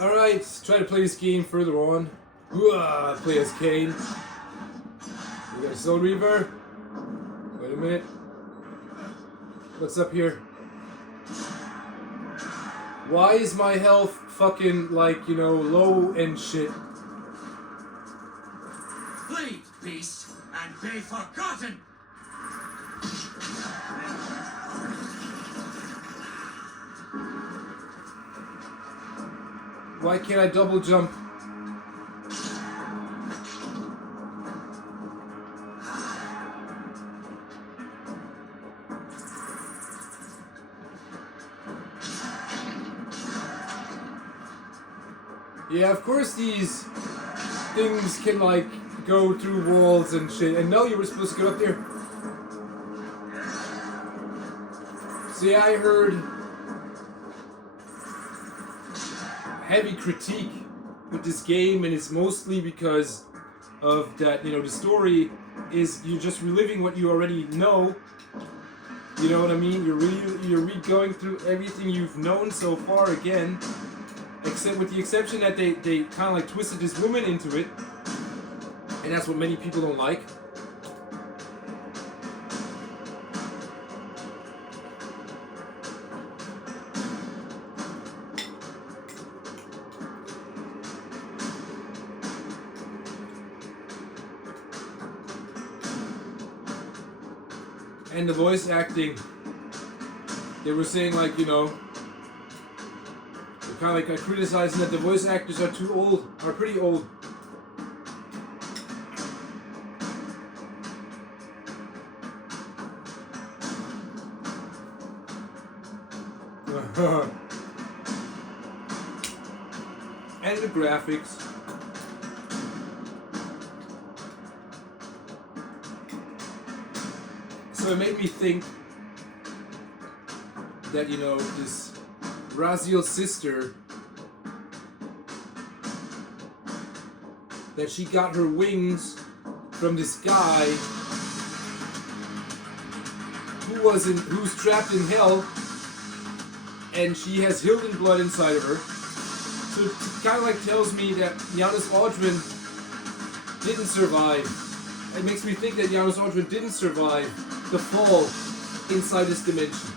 Alright, try to play this game further on. Play as Kane. We got a Soul Reaver. Wait a minute. What's up here? Why is my health fucking, like, you know, low and shit? Flee, beast, and be forgotten! Why can't I double jump? Yeah, of course these things can, like, go through walls and shit. And no, you were supposed to go up there. See, I heard heavy critique with this game, and it's mostly because of that, you know, the story is you're just reliving what you already know. You know what I mean? You're re-going through everything you've known so far again. Except with the exception that they kind of like twisted this woman into it, and that's what many people don't like. And the voice acting, they were saying, like, you know, kind of like criticizing that the voice actors are too old, are pretty old. And the graphics. So it made me think that, you know, this Raziel's sister, that she got her wings from this guy who's trapped in hell, and she has Hilden blood inside of her. So it kind of like tells me that Janus Audrin didn't survive. It makes me think that Janus Audrin didn't survive the fall inside this dimension.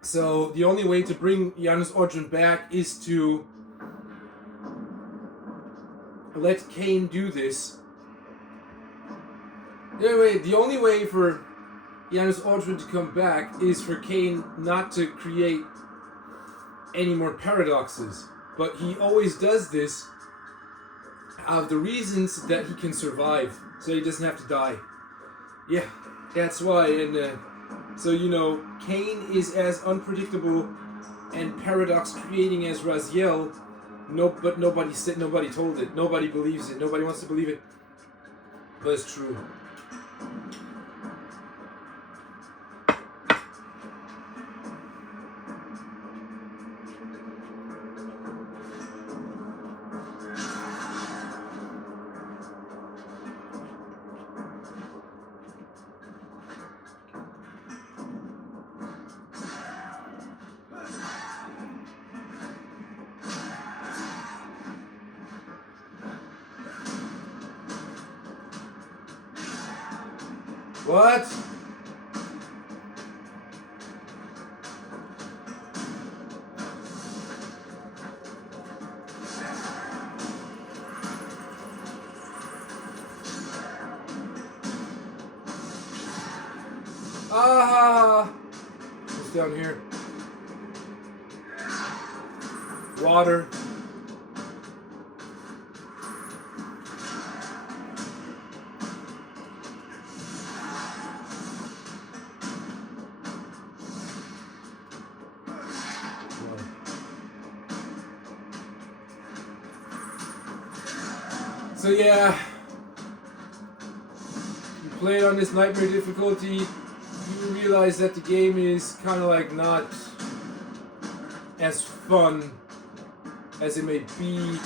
So the only way to bring Janus Audrin back is to let Kane do this. Anyway, the only way for Janus Audrin to come back is for Kane not to create any more paradoxes. But he always does this out of the reasons that he can survive, so he doesn't have to die. Yeah, that's why. And so, you know, Kane is as unpredictable and paradox creating as Raziel. But nobody told it. Nobody believes it. Nobody wants to believe it. But it's true. What? Ah! What's down here? Water. So yeah, you play it on this nightmare difficulty, you realize that the game is kind of like not as fun as it may be.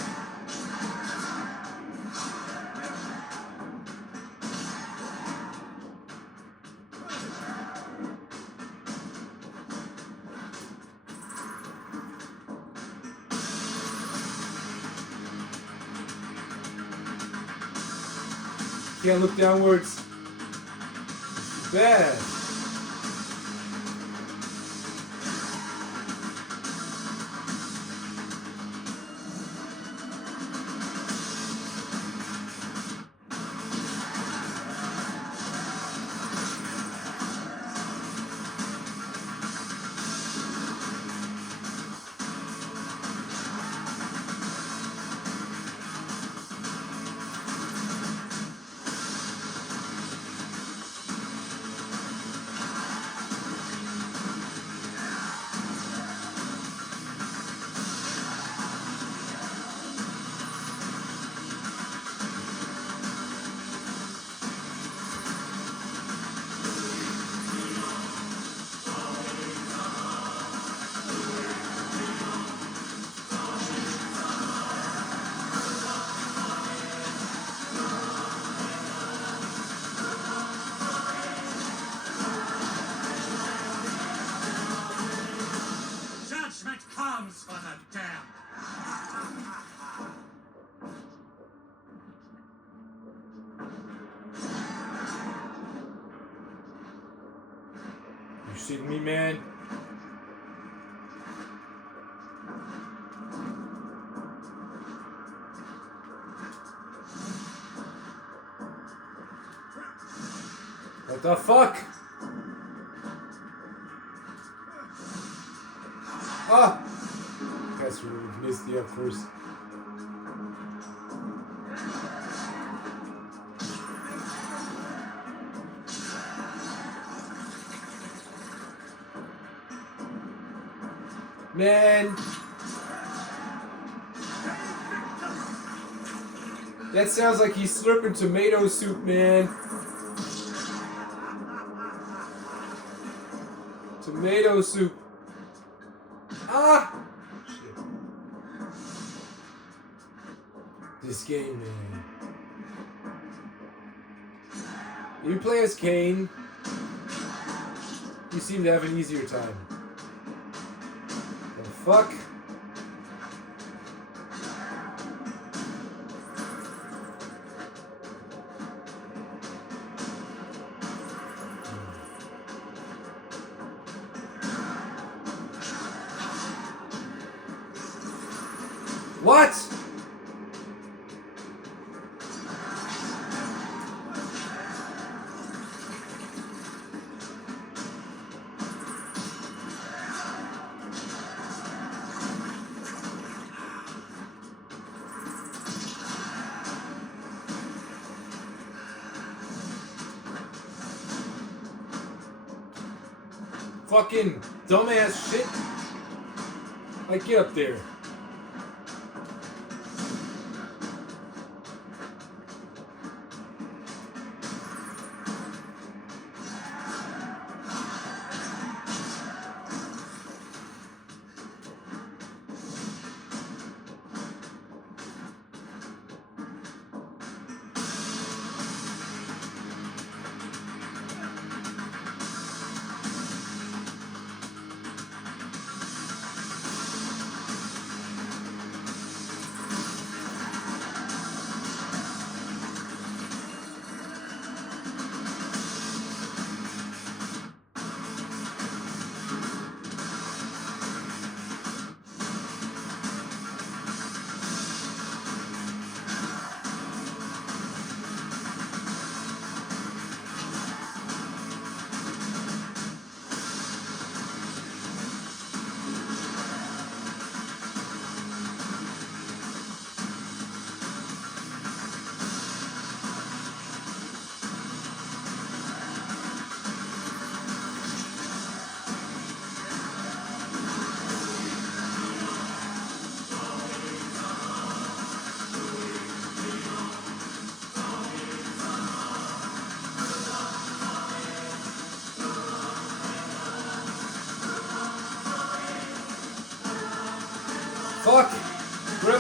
Can't look downwards. Bad. Judgment comes for the damned. You shitting me, man? What the fuck? Ah! That's really misty, of course. Man! That sounds like he's slurping tomato soup, man. Tomato soup. Ah! Shit. This game, man. You play as Kane, you seem to have an easier time. The fuck? What? Fucking dumbass shit. Like, get up there.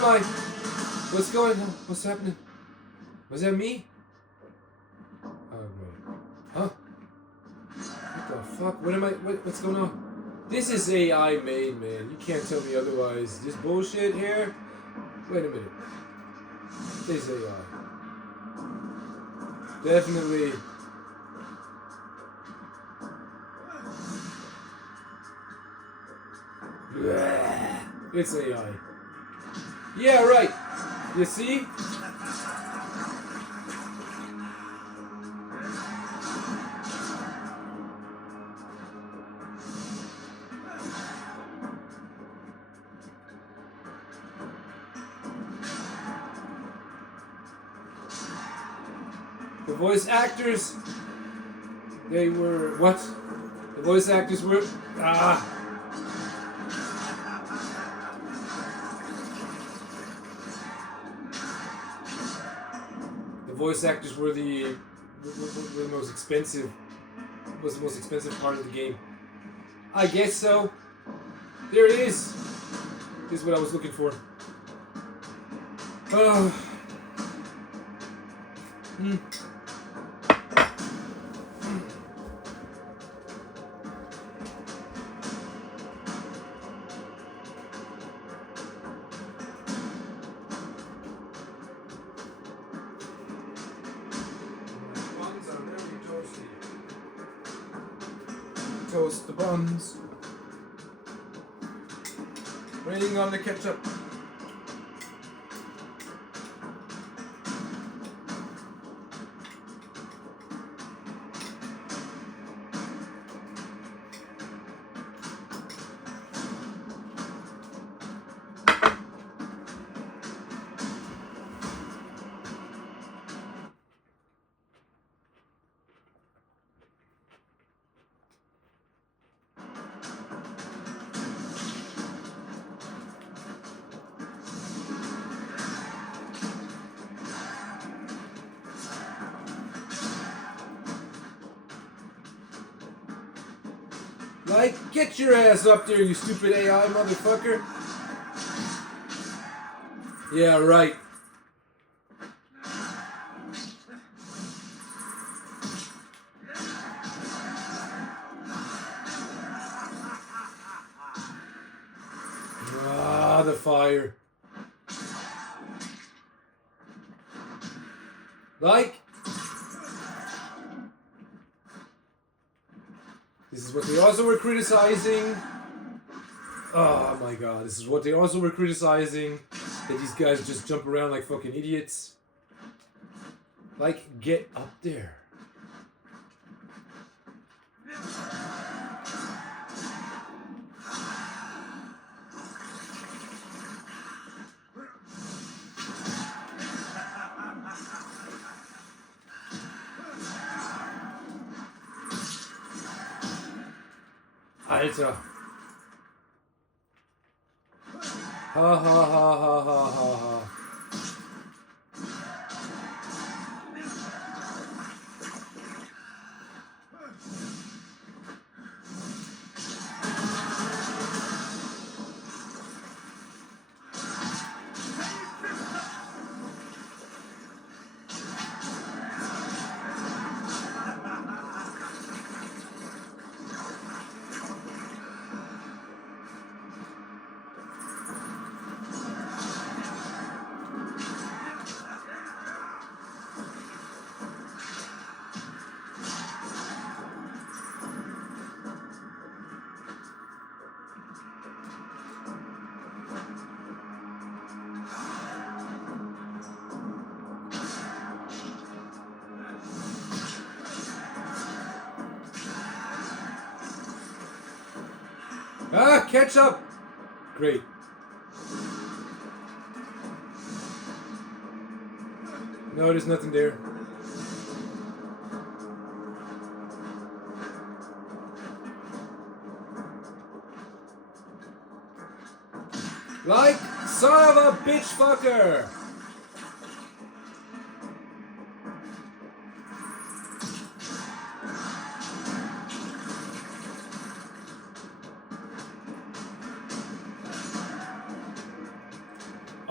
am I? What's going on? What's happening? Was that me? Oh, wait. Huh? What the fuck? What am I? What's going on? This is AI made, man. You can't tell me otherwise. This bullshit here? Wait a minute. This AI. Definitely. It's AI. Yeah, right. You see? The voice actors, they were, what? The voice actors were, The voice actors were the most expensive, was the most expensive part of the game. I guess so. There it is. This is what I was looking for. Toast the buns. Waiting on the ketchup. Like, get your ass up there, you stupid AI motherfucker. Yeah, right. Ah, the fire. Like, this is what they also were criticizing. Oh my god, this is what they also were criticizing. That these guys just jump around like fucking idiots. Like, get up there. Alter. Ha ha ha ha ha ha ha. Ah, ketchup! Great. No, there's nothing there. Like, son of a bitch fucker!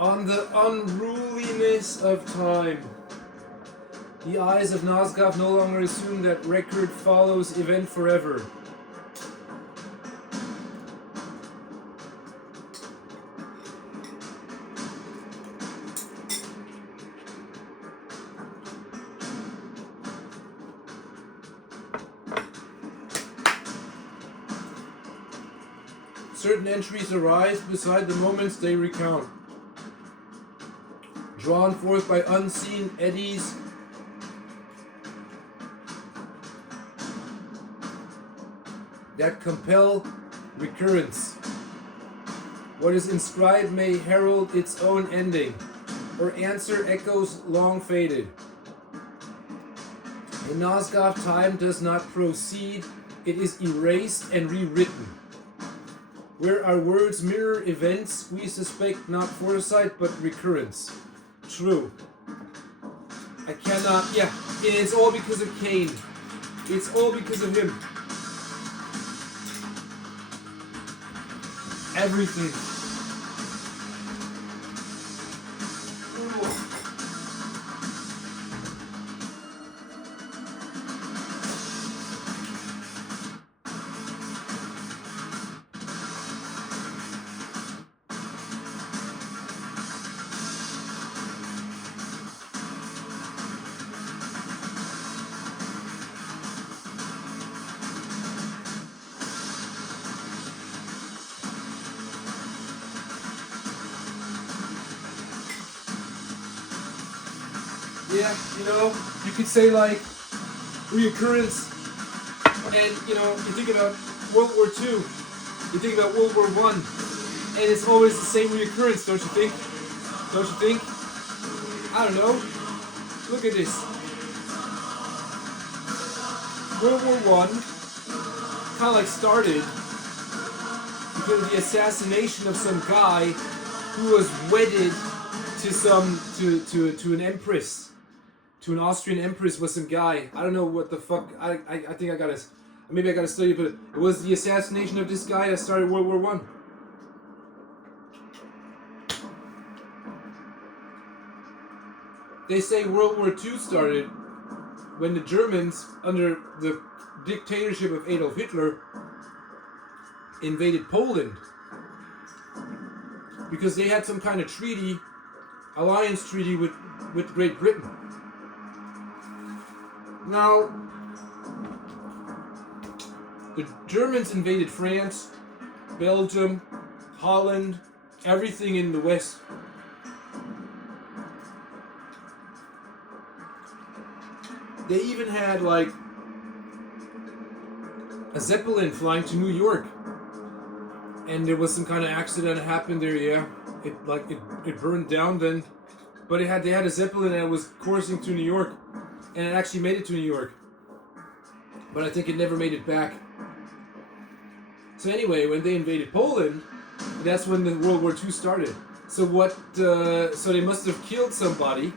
On the unruliness of time. The eyes of Nosgoth no longer assume that record follows event forever. Certain entries arise beside the moments they recount, drawn forth by unseen eddies that compel recurrence. What is inscribed may herald its own ending, or answer echoes long faded. In Nosgoth, time does not proceed, it is erased and rewritten. Where our words mirror events, we suspect not foresight but recurrence. True. I cannot. Yeah, it's all because of Cain. It's all because of him. Everything. Yeah, you could say like reoccurrence, and you think about World War II, you think about World War I, and it's always the same reoccurrence, don't you think? Don't you think? I don't know. Look at this. World War I kind of like started because of the assassination of some guy who was wedded to an empress. To an Austrian empress was some guy. I don't know what the fuck. I think I gotta study, but it was the assassination of this guy that started World War I. They say World War II started when the Germans, under the dictatorship of Adolf Hitler, invaded Poland. Because they had some kind of treaty, alliance treaty with Great Britain. Now, the Germans invaded France, Belgium, Holland, everything in the West. They even had like a Zeppelin flying to New York, and there was some kind of accident that happened there. Yeah, it burned down then, but they had a Zeppelin that was coursing to New York. And it actually made it to New York. But I think it never made it back. So anyway, when they invaded Poland, that's when the World War II started. So so they must have killed somebody.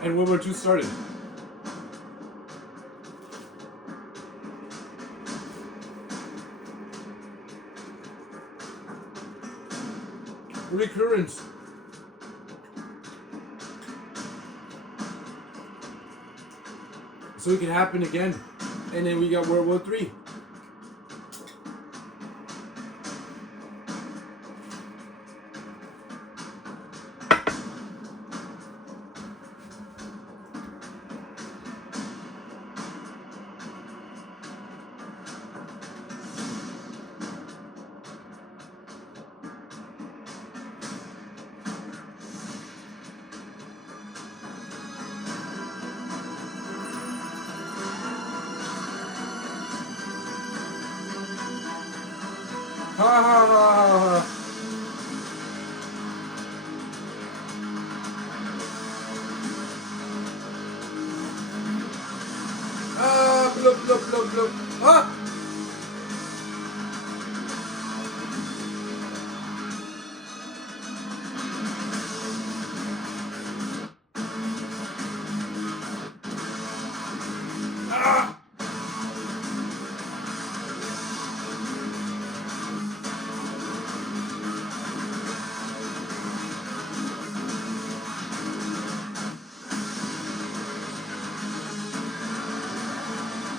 And World War II started. Recurrence. So it can happen again. And then we got World War III. Ha ha ha ha. Ah, blub blub blub blub. Ah!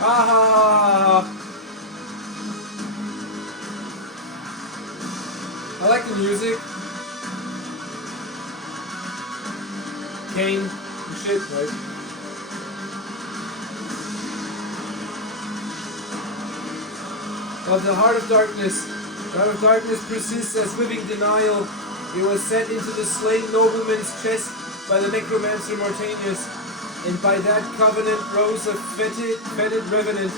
ha! I like the music. Kane and shit, right? But the heart of darkness persists as living denial. It was set into the slain nobleman's chest by the necromancer Mortanius, and by that covenant rose a fetid revenant,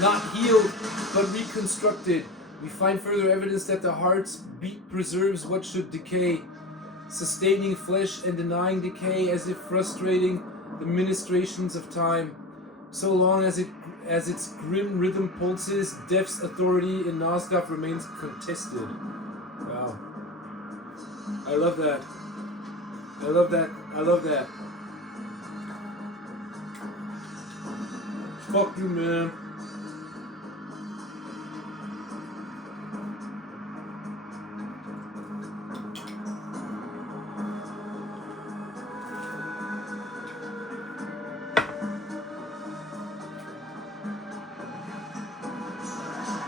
not healed, but reconstructed. We find further evidence that the heart's beat preserves what should decay, sustaining flesh and denying decay as if frustrating the ministrations of time. So long as its grim rhythm pulses, death's authority in Nosgoth remains contested. Wow. I love that. I love that. I love that. Fuck you, man.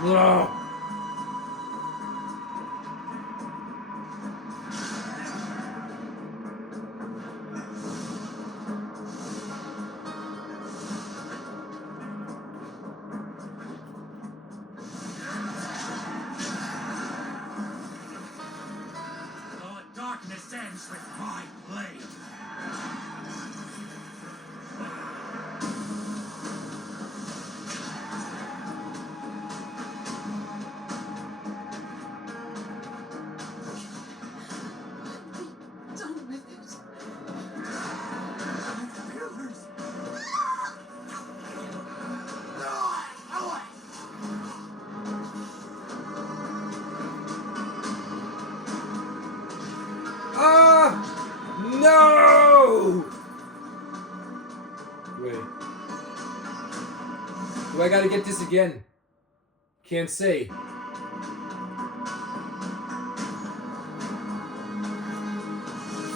Ugh. The darkness ends with my blade. No! Wait. Do I gotta get this again? Can't say.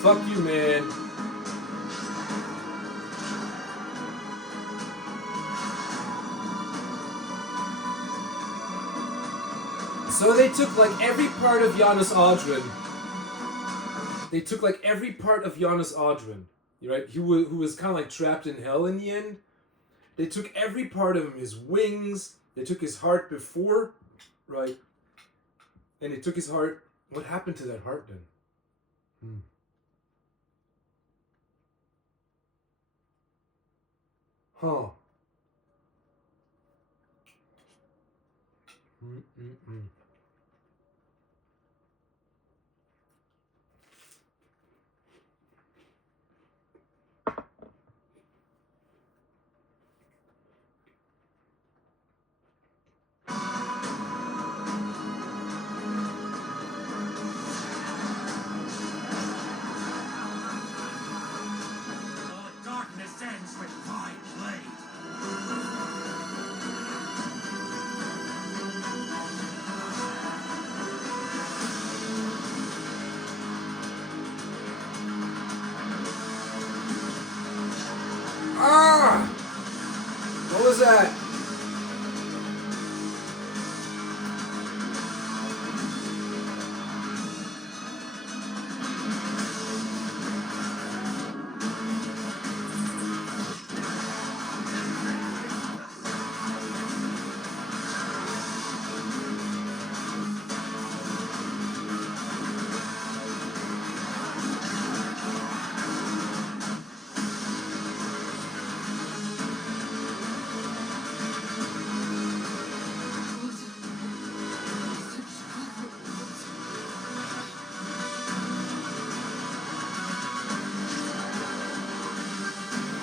Fuck you, man. So they took like every part of Janus Audrin. They took like every part of Janus Audrin, right? Who was kind of like trapped in hell in the end. They took every part of him, his wings. They took his heart before, right? And they took his heart. What happened to that heart then? Huh. The darkness ends with my blade. Ah! What was that?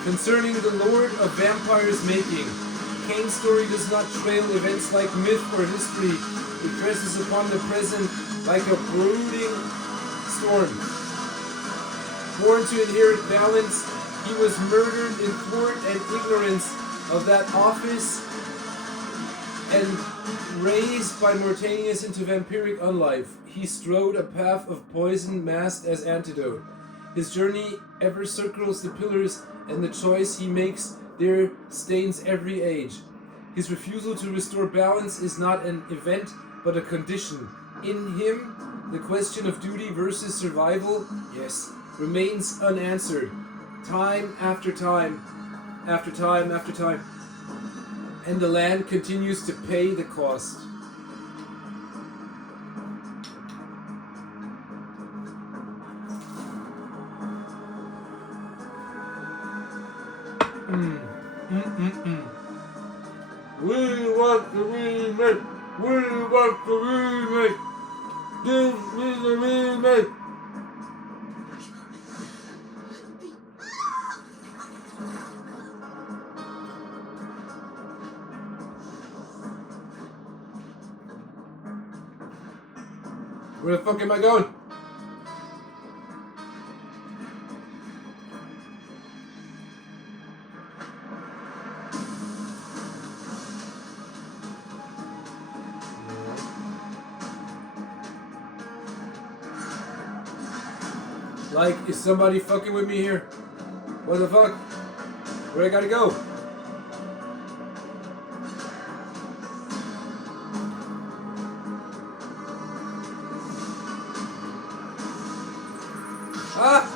Concerning the Lord of Vampires making, Kane's story does not trail events like myth or history. It presses upon the present like a brooding storm. Born to inherit balance, he was murdered in thwart and ignorance of that office and raised by Mortanius into vampiric unlife. He strode a path of poison masked as antidote. His journey ever circles the pillars, and the choice he makes there stains every age. His refusal to restore balance is not an event, but a condition. In him, the question of duty versus survival, yes, remains unanswered. Time after time, after time after time. And the land continues to pay the cost. We want the remake! We want the remake! Give me the remake! Where the fuck am I going? Like, is somebody fucking with me here? What the fuck? Where I gotta go? Ah!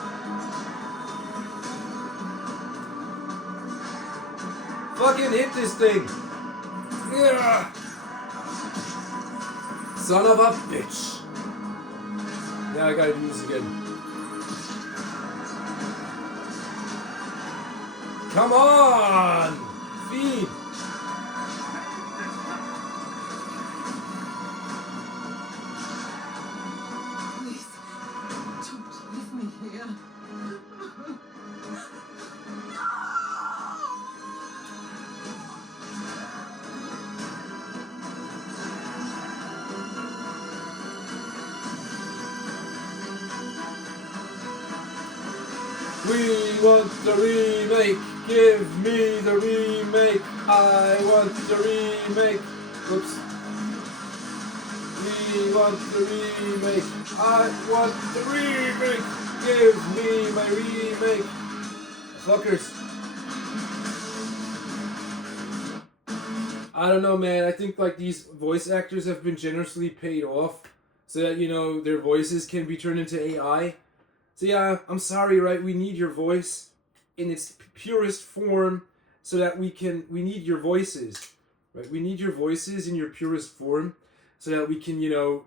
Fucking hit this thing! Yeah! Son of a bitch! Now I gotta do this again. Come on! Feed! Please, don't leave me here. We want the remake! Give me the remake! I want the remake! Whoops. We want the remake! I want the remake! Give me my remake! Fuckers. I don't know, man. I think like these voice actors have been generously paid off so that, you know, their voices can be turned into AI. So yeah, I'm sorry, right? We need your voice in its purest form so that we need your voices, right? We need your voices in your purest form so that we can, you know,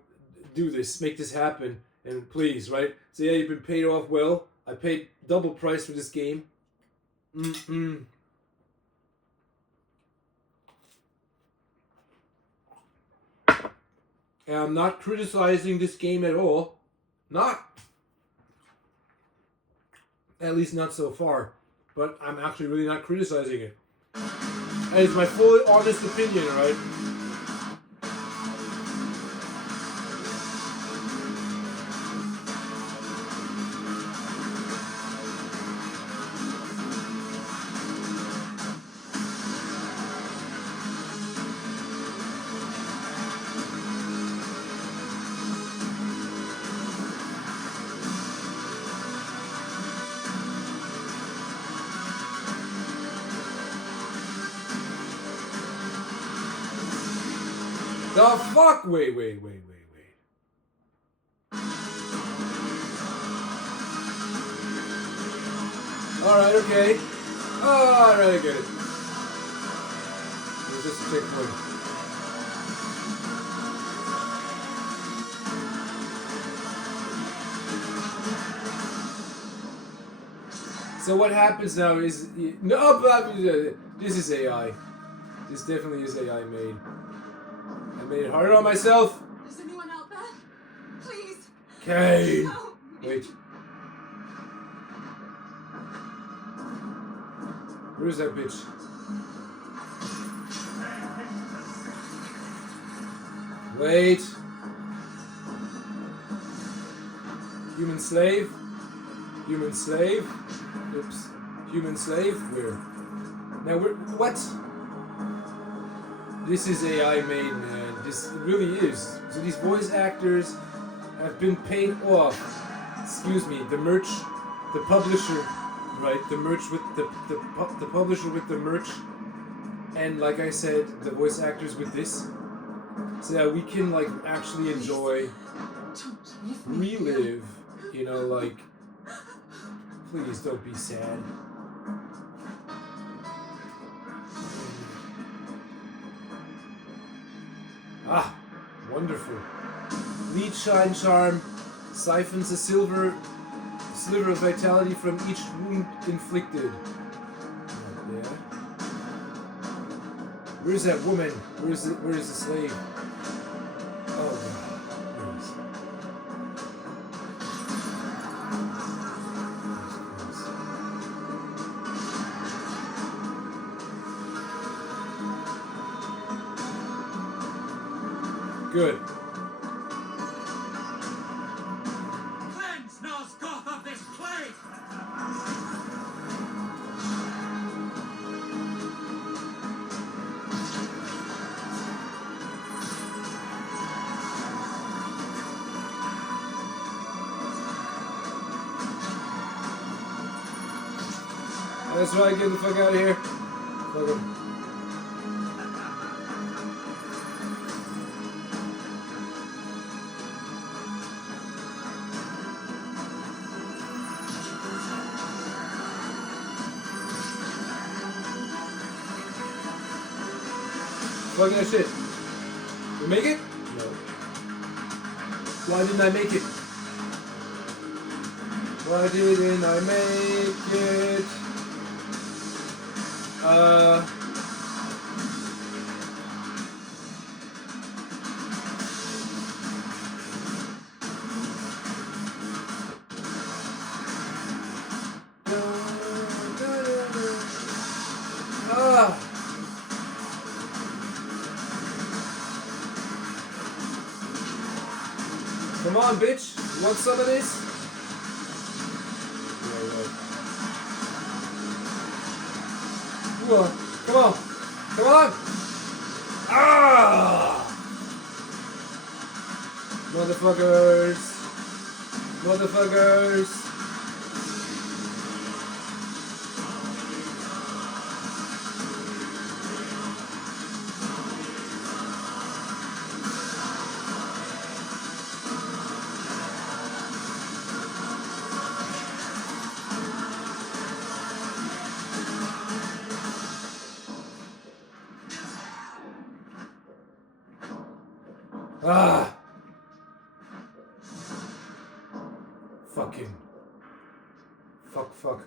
do this, make this happen. And please, right? So yeah, you've been paid off well. I paid double price for this game. And I'm not criticizing this game at all. Not. At least not so far. But I'm actually really not criticizing it. That is my fully honest opinion, right? The fuck? Wait. Alright, okay. Alright, I get it. It's just a checkpoint. So what happens now is... No, but this is AI. This definitely is AI made. I made it harder on myself. Is anyone out there? Please. Kane. Help me. Wait. Where's that bitch? Wait. Human slave? Human slave? Oops. Human slave? Where? Now, what? This is AI made, man. This really is. So these voice actors have been paid off. Excuse me, the publisher right? The merch with the publisher with the merch, and like I said, the voice actors with this. So yeah, we can like actually enjoy, Don't leave me here. relive, you know, like, please don't be sad. Ah, wonderful. Leech Shine Charm siphons a sliver of vitality from each wound inflicted. Right there. Where's that woman? Where is the slave? Oh god. Where is it? Good. Cleanse Nosgoth of this plague! That's right, get the fuck out of here. Fuck him. Fuck that shit. We make it? No. Why didn't I make it? Why didn't I make it? Come on, bitch. You want some of this? Come on. Come on. Ah! Motherfuckers. Motherfuckers. Ah! Fucking. Fuck.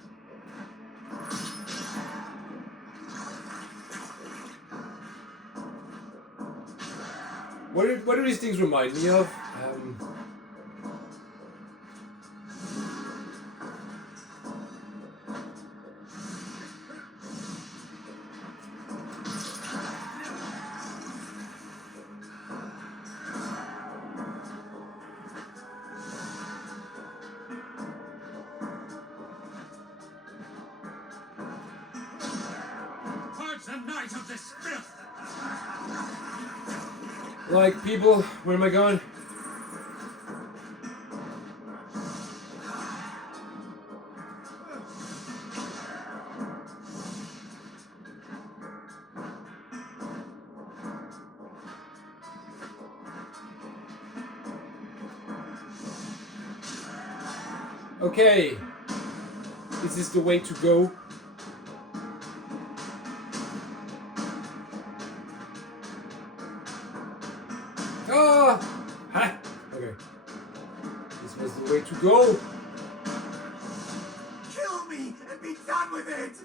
What do these things remind me of? Purge the night of this filth! Like, people, where am I going? Okay. Is this the way to go? Ah! Ha! Okay. This was the way to go. Kill me and be done with it!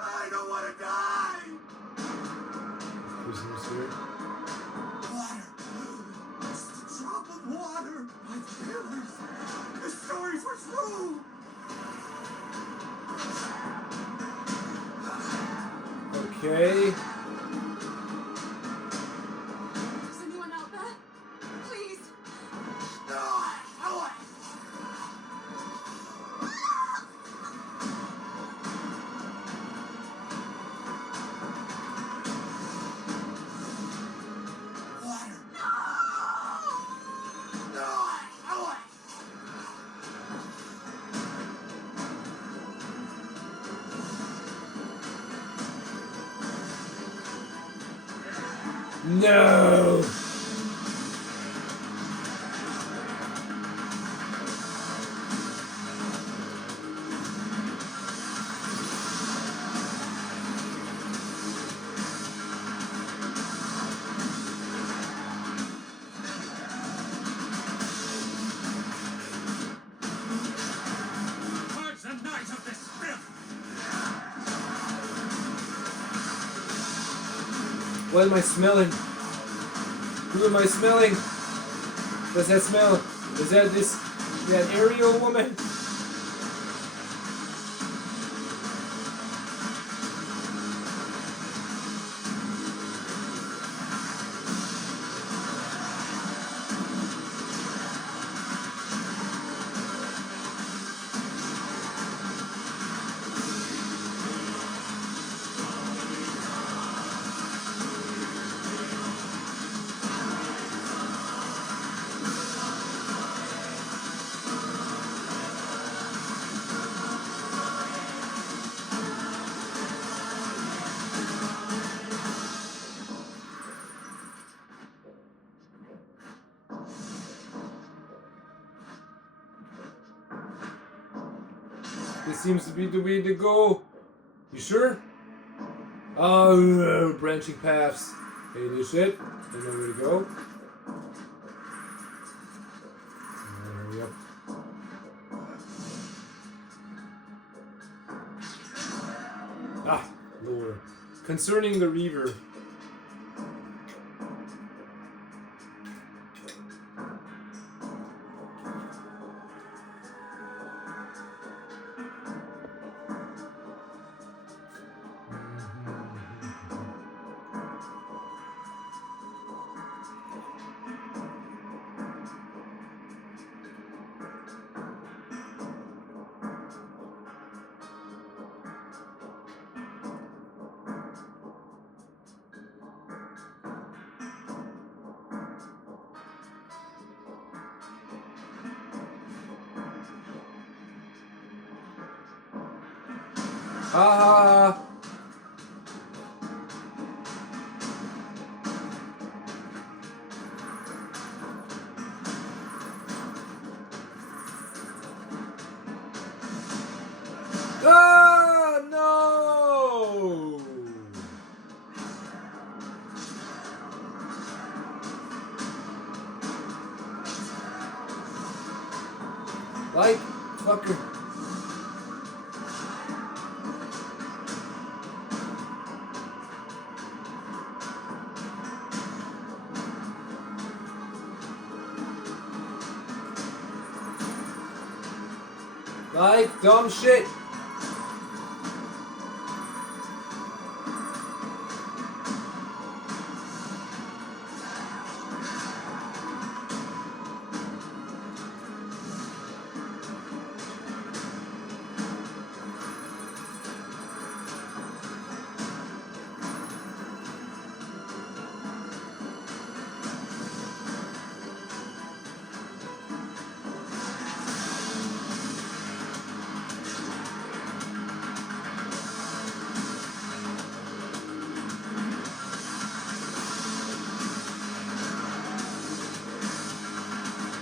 I don't want to die! Prisoners here. Water! Just a drop of water! My killers! The stories were true! Okay. Is anyone out there? Please. No! Purge the night of this filth! What am I smelling? Who am I smelling? What's that smell? Is that that aerial woman? This seems to be the way to go. You sure? Oh, branching paths. Hey, this it? They know where to go. Hurry up. Ah, lower. Concerning the Reaver. Ah! Ah! No! Like, fucker. Like, dumb shit.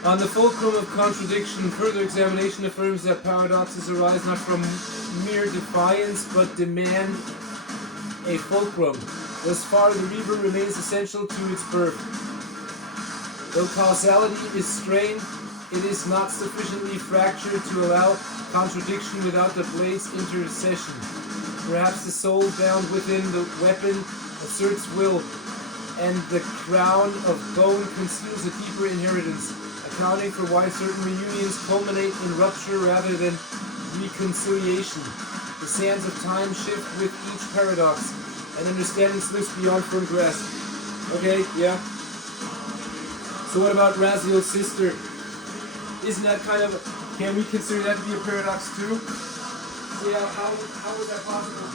On the fulcrum of contradiction, further examination affirms that paradoxes arise not from mere defiance, but demand a fulcrum. Thus far, the Reaver remains essential to its birth. Though causality is strained, it is not sufficiently fractured to allow contradiction without the blade's intercession. Perhaps the soul bound within the weapon asserts will, and the crown of bone conceals a deeper inheritance, accounting for why certain reunions culminate in rupture rather than reconciliation. The sands of time shift with each paradox, and understanding slips beyond firm grasp. Okay, yeah. So what about Raziel's sister? Isn't that kind of... Can we consider that to be a paradox too? So yeah, how was that possible?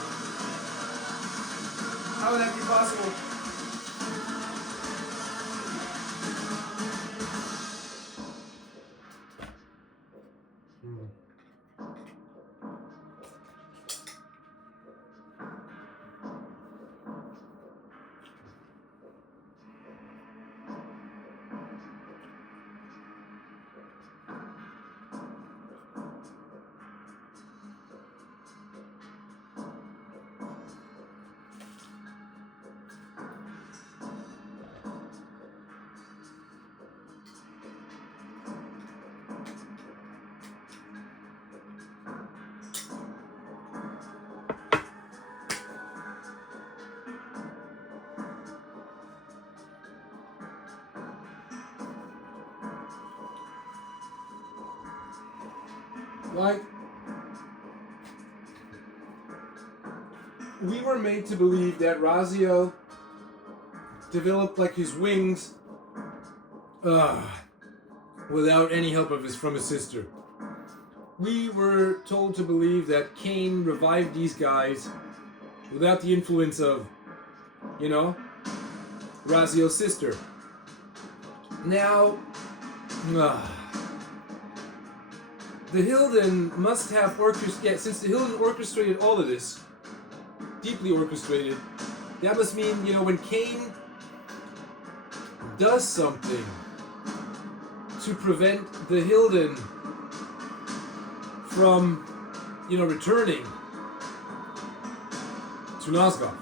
How would that be possible? Like, we were made to believe that Raziel developed like his wings without any help from his sister. We were told to believe that Cain revived these guys without the influence of, Raziel's sister. Now, the Hilden must have orchestrated, since the Hilden orchestrated all of this, deeply orchestrated, that must mean, when Cain does something to prevent the Hilden from, returning to Nosgoth,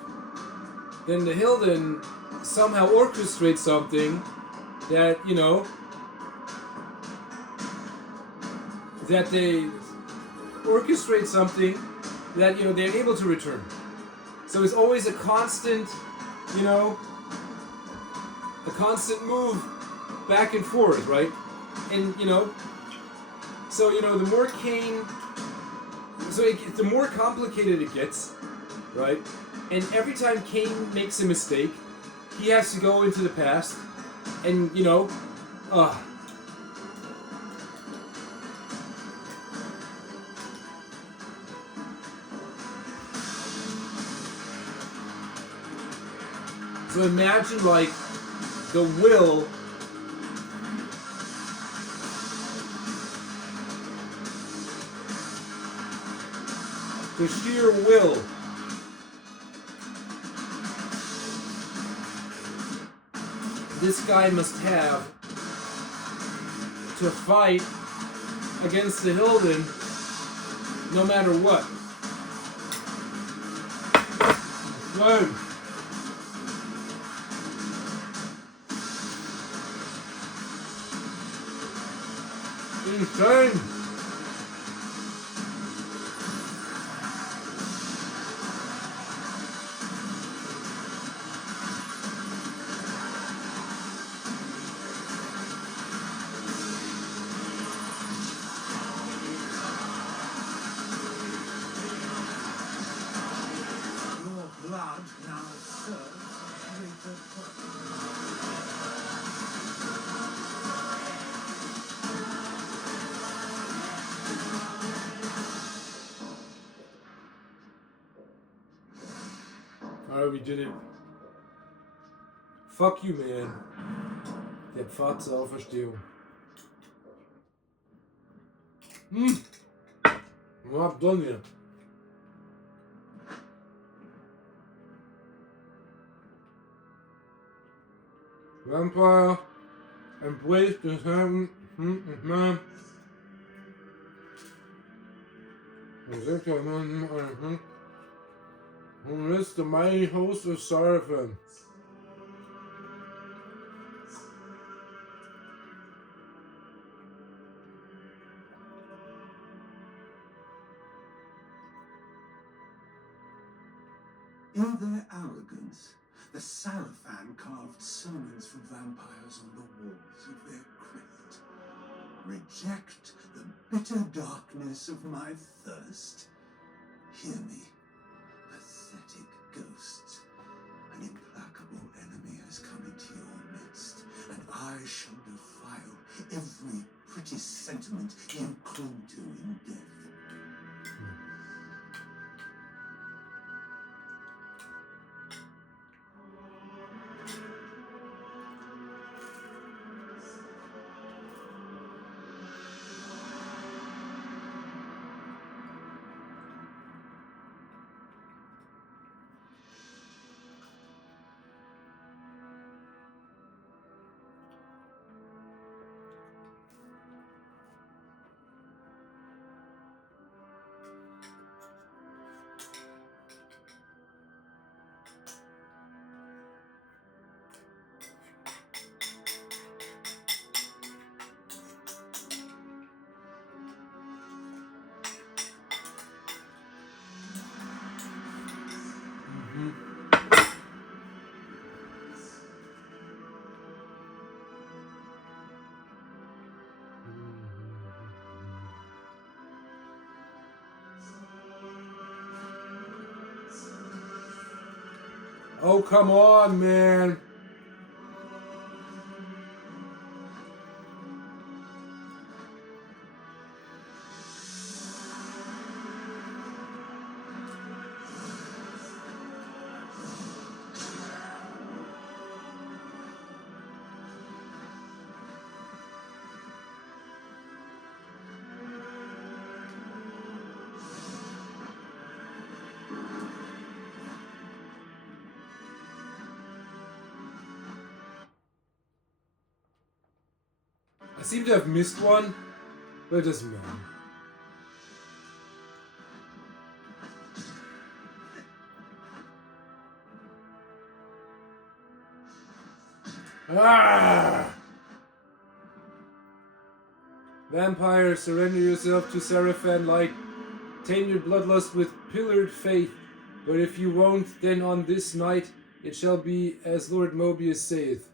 then the Hilden somehow orchestrates something that, that they orchestrate something that, they're able to return. So it's always a constant, a constant move back and forth, right? And, so, the more Cain, the more complicated it gets, right? And every time Cain makes a mistake, he has to go into the past and, So imagine, like, the will the sheer will this guy must have to fight against the Hilden no matter what. Whoa. Insane. Your blood now serves a greater purpose. Alright, we did it. Fuck you, man. Der Pfad zur Auferstehung. What done here? Vampire embraced his heaven. Man. Who is the mighty host of Seraphim? In their arrogance, the Sarafan carved sermons for vampires on the walls of their crypt. Reject the bitter darkness of my thirst. Hear me, pathetic ghosts. An implacable enemy has come into your midst, and I shall defile every pretty sentiment you cling to in death. Oh, come on, man. I seem to have missed one, but it doesn't matter. Ah! Vampire, surrender yourself to Seraphan light. Tame your bloodlust with pillared faith. But if you won't, then on this night it shall be as Lord Mobius saith.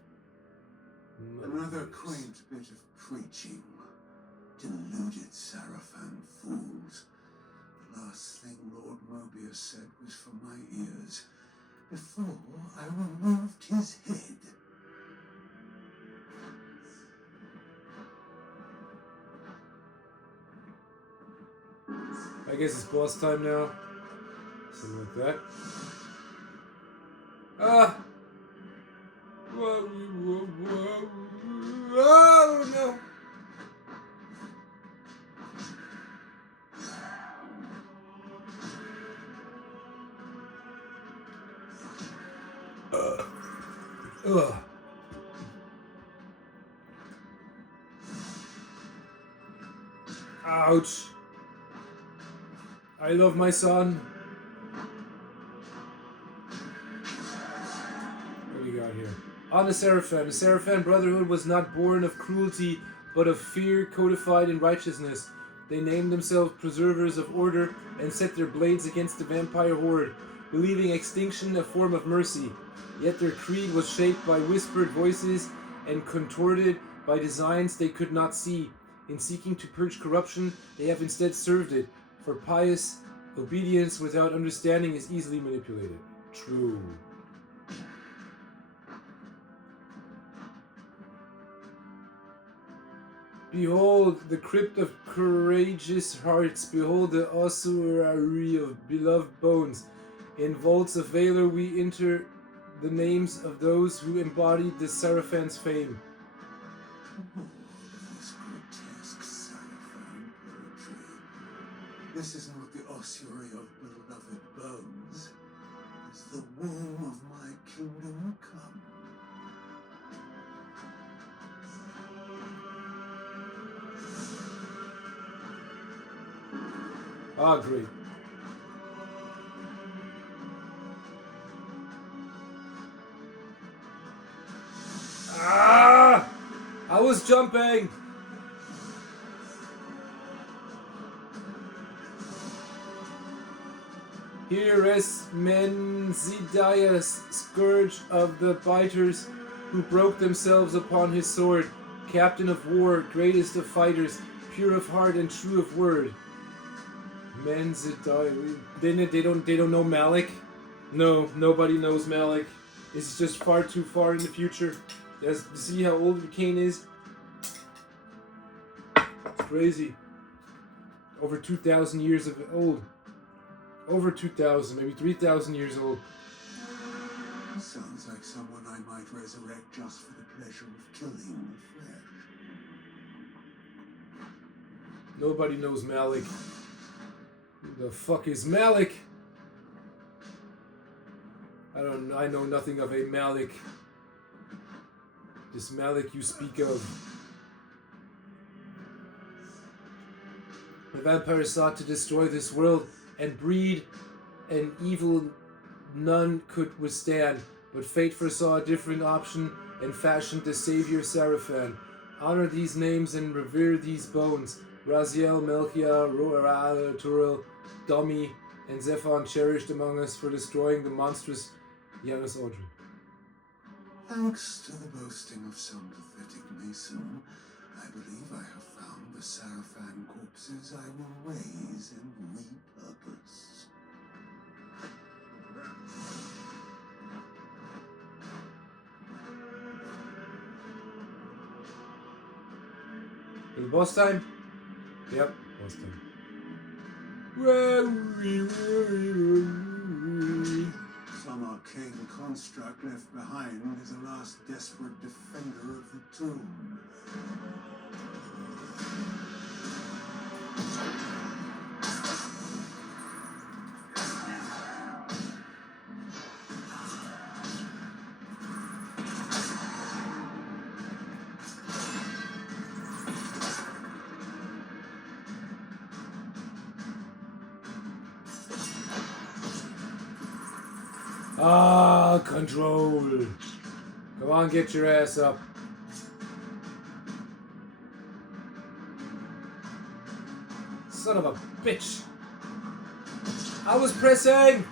Another quaint bit of preaching. Deluded Sarafan fools. The last thing Lord Mobius said was for my ears before I removed his head. I guess it's boss time now. Something like that. Ah! Whoa, whoa, whoa. Oh no! Ugh. Ouch. I love my son. What do we got here? On the Seraphan Brotherhood was not born of cruelty, but of fear codified in righteousness. They named themselves preservers of order and set their blades against the vampire horde, believing extinction a form of mercy. Yet their creed was shaped by whispered voices and contorted by designs they could not see. In seeking to purge corruption, they have instead served it, for pious obedience without understanding is easily manipulated. True. Behold the crypt of courageous hearts, behold the ossuary of beloved bones. In vaults of valor we enter the names of those who embodied the Seraphan's fame. This grotesque Sarafan poetry. This is not the ossuary of beloved bones. It is the womb of my kingdom come. Ah, great. Ah! I was jumping! Here is Menzidius, scourge of the biters, who broke themselves upon his sword, captain of war, greatest of fighters, pure of heart and true of word. Menzidius. They don't know Malik. No, nobody knows Malik. It's just far too far in the future. See how old Kane is? It's crazy. Over 2,000 years of old. Over 2,000, maybe 3,000 years old. Sounds like someone I might resurrect just for the pleasure of killing the flesh. Nobody knows Malik. Who the fuck is Malik? I know nothing of a Malik. This Malik you speak of. The vampire sought to destroy this world and breed an evil none could withstand, but fate foresaw a different option and fashioned the savior Seraphan. Honor these names and revere these bones. Raziel, Melchiah, Roeral, Turel, Domi, and Zephon cherished among us for destroying the monstrous Janus Audrey. Thanks to the boasting of some pathetic mason, I believe I have found the Sarafan corpses I will raise and repurpose. Is it boss time? Yep, boss time. Some arcane construct left behind is the last desperate defender of the tomb. Ah, control. Come on, get your ass up. Son of a bitch. I was pressing.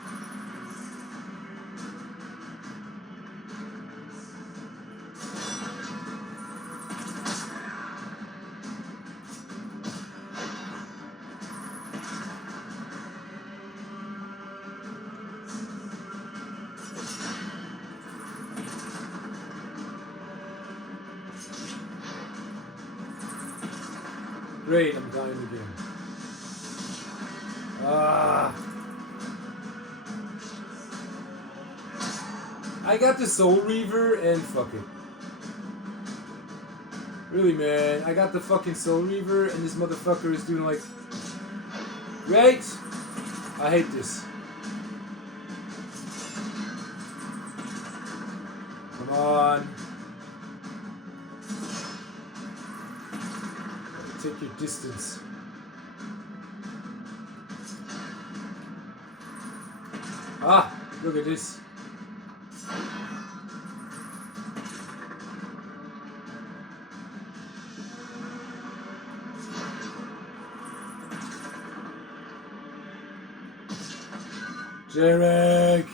Great, I'm dying again. Ah. I got the Soul Reaver and fuck it. Really, man. I got the fucking Soul Reaver and this motherfucker is doing like... Great! I hate this. Come on. Take your distance. Ah, look at this. Jarek!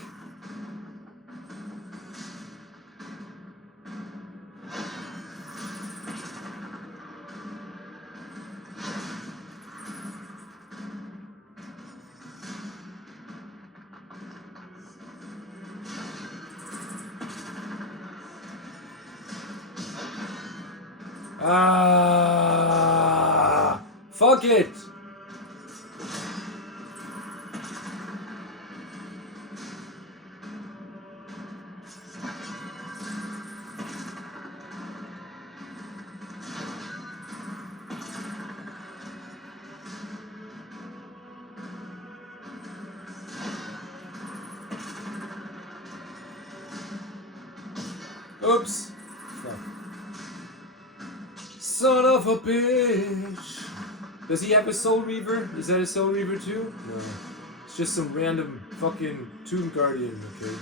Ah! Fuck it! Oops. Fuck. Son of a bitch. Does he have a Soul Reaver? Is that a Soul Reaver too? No. It's just some random fucking Tomb Guardian, okay?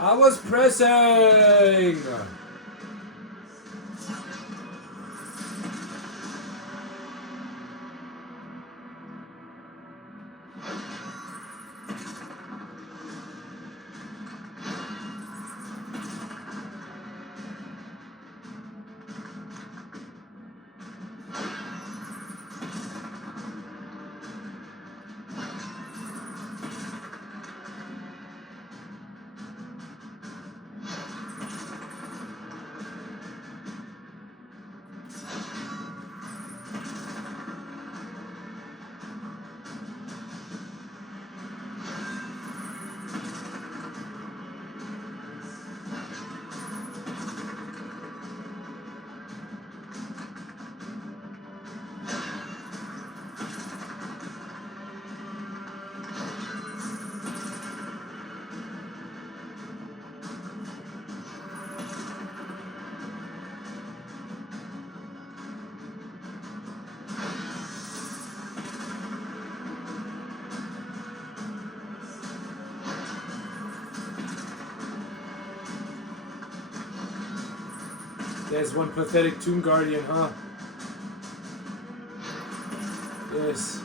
I was pressing! There's one pathetic Tomb Guardian, huh? Yes.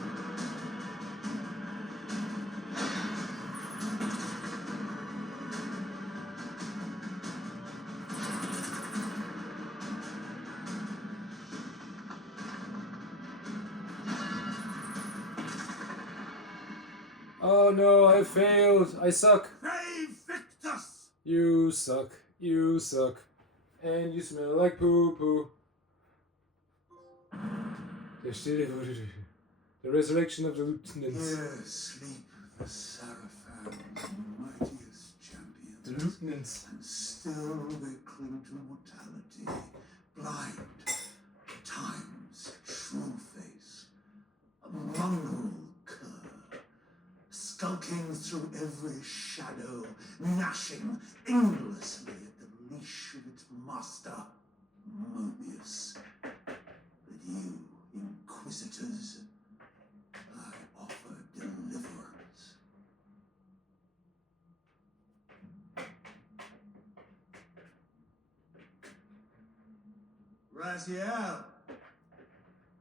Oh no, I failed. I suck. They've You suck. You suck. And you smell like poo poo. The resurrection of the lieutenants. Here sleep the Seraphan's mightiest champions. The lieutenants. And still they cling to mortality, blind to time's true face. A mongrel cur, skulking through every shadow, gnashing endlessly at the leash of its master, Mobius. But you, inquisitors, I offer deliverance. Raziel,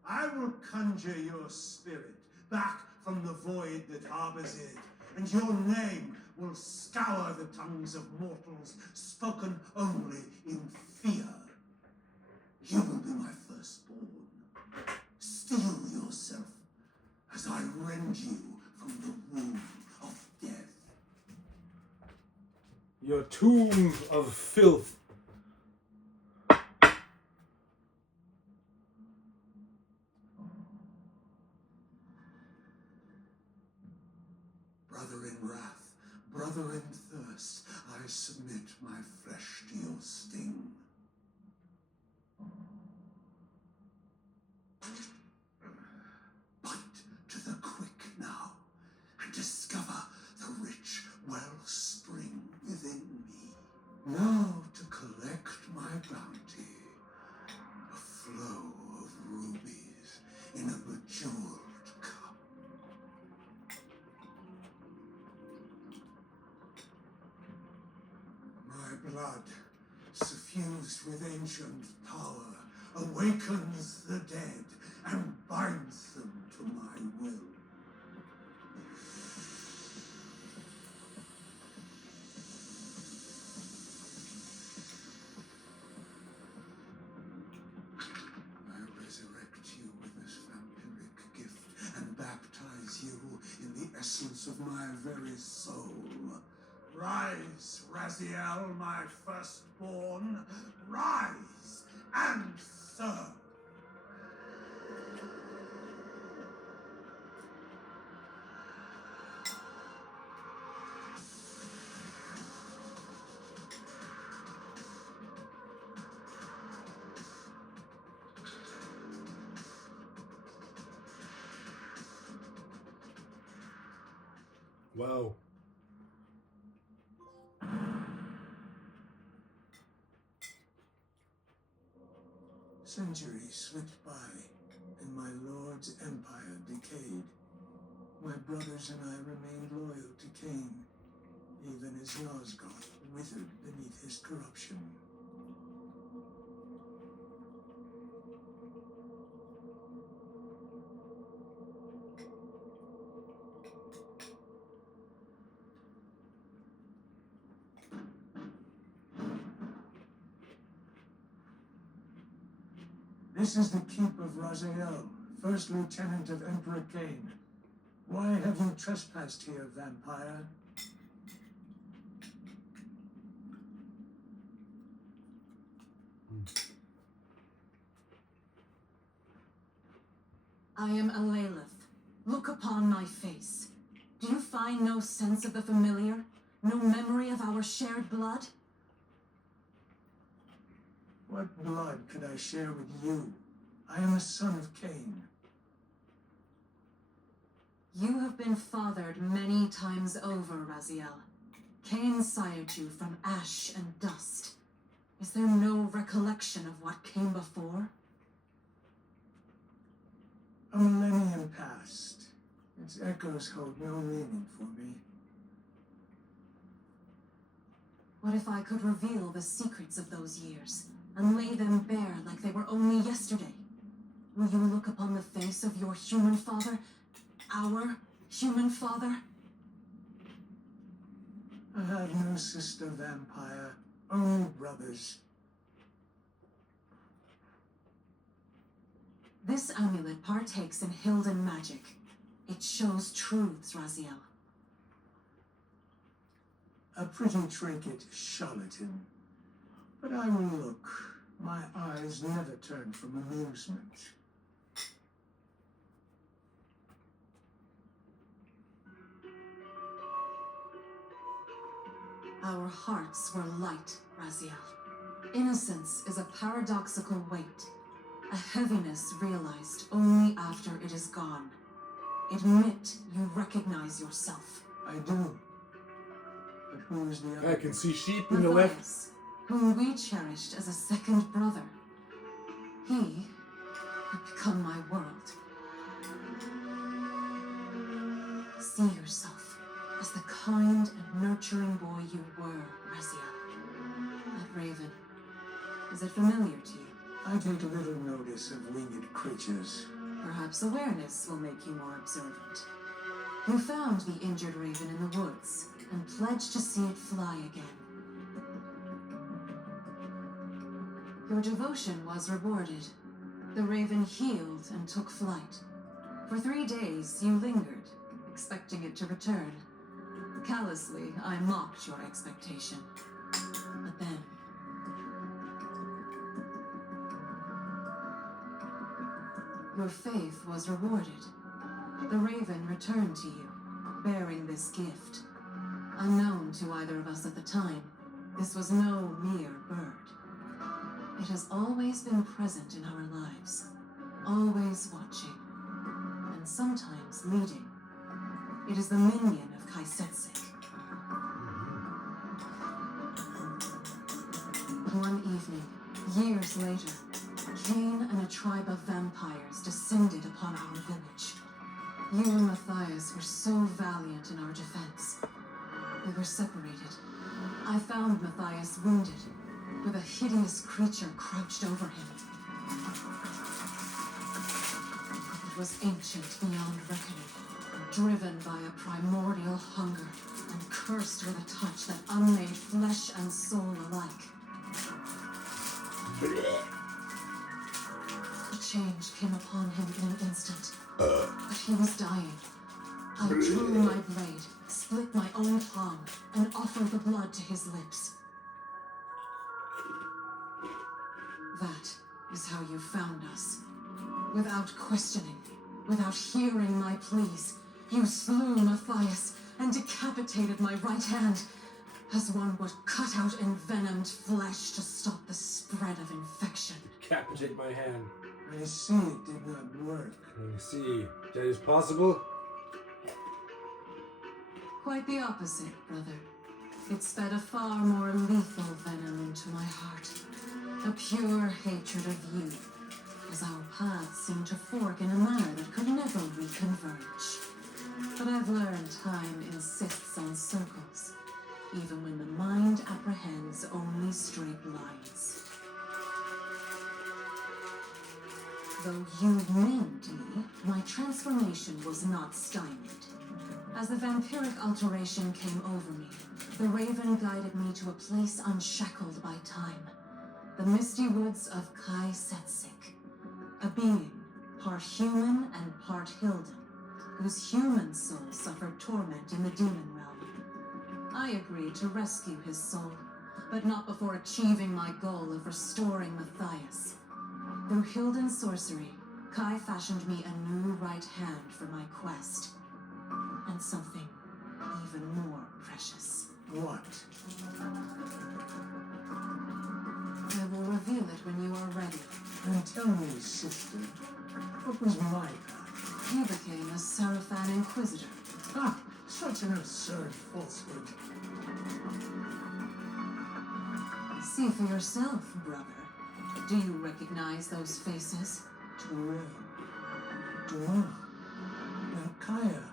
I will conjure your spirit back from the void that harbors it, and your name will scour the tongues of mortals, spoken only in fear. You will be my firstborn. Steel yourself as I rend you from the womb of death. Your tomb of filth. Brother in wrath, brother in thirst, I submit my flesh to your sting. Bite to the quick now, and discover the rich wellspring within me. Now to collect my bounty, a flow of rubies in a bejeweled cup. My blood, suffused with ancient power, awakens the dead and binds them to my will. I resurrect you with this vampiric gift and baptize you in the essence of my very soul. Rise, Raziel, my firstborn. Rise and serve. Wow. Centuries slipped by, and my lord's empire decayed. My brothers and I remained loyal to Cain, even as Nosgoth withered beneath his corruption. This is the keep of Raziel, first lieutenant of Emperor Cain. Why have you trespassed here, vampire? I am Alalith. Look upon my face. Do you find no sense of the familiar? No memory of our shared blood? What blood could I share with you? I am a son of Cain. You have been fathered many times over, Raziel. Cain sired you from ash and dust. Is there no recollection of what came before? A millennium passed. Its echoes hold no meaning for me. What if I could reveal the secrets of those years and lay them bare like they were only yesterday? Will you look upon the face of your human father, our human father? I have no sister vampire, only brothers. This amulet partakes in Hilden magic. It shows truths, Raziel. A pretty trinket charlatan. But I will look. My eyes never turn from amusement. Our hearts were light, Raziel. Innocence is a paradoxical weight, a heaviness realized only after it is gone. Admit you recognize yourself. I do. But who is the other? I can see sheep in the left. Matthias, whom we cherished as a second brother. He would become my world. See yourself as the kind and nurturing boy you were, Raziel. That raven, is it familiar to you? I take little notice of winged creatures. Perhaps awareness will make you more observant. You found the injured raven in the woods and pledged to see it fly again. Your devotion was rewarded. The raven healed and took flight. For 3 days, you lingered, expecting it to return. Callously, I mocked your expectation. But then... your faith was rewarded. The raven returned to you, bearing this gift. Unknown to either of us at the time, this was no mere bird. It has always been present in our lives, always watching, and sometimes leading. It is the minion of Kaisetsik. One evening, years later, Cain and a tribe of vampires descended upon our village. You and Matthias were so valiant in our defense. We were separated. I found Matthias wounded, with a hideous creature crouched over him. It was ancient beyond reckoning, driven by a primordial hunger, and cursed with a touch that unmade flesh and soul alike. A change came upon him in an instant, but he was dying. I drew my blade, split my own palm, and offered the blood to his lips. That is how you found us. Without questioning, without hearing my pleas, you slew Matthias and decapitated my right hand, as one would cut out envenomed flesh to stop the spread of infection. Decapitate my hand. I see it did not work. I see. That is possible. Quite the opposite, brother. It sped a far more lethal venom into my heart. A pure hatred of you, as our paths seemed to fork in a manner that could never reconverge. But I've learned time insists on circles, even when the mind apprehends only straight lines. Though you named me, my transformation was not stymied. As the vampiric alteration came over me, the raven guided me to a place unshackled by time. The misty woods of Kaisetsik. A being, part human and part Hilden, whose human soul suffered torment in the demon realm. I agreed to rescue his soul, but not before achieving my goal of restoring Matthias. Through Hilden's sorcery, Kai fashioned me a new right hand for my quest. And something even more precious. What? I will reveal it when you are ready. Then tell me, sister, what was my path? You became a Sarafan Inquisitor. Ah, such an absurd falsehood. See for yourself, brother. Do you recognize those faces? Torel. Dora. Valkyria.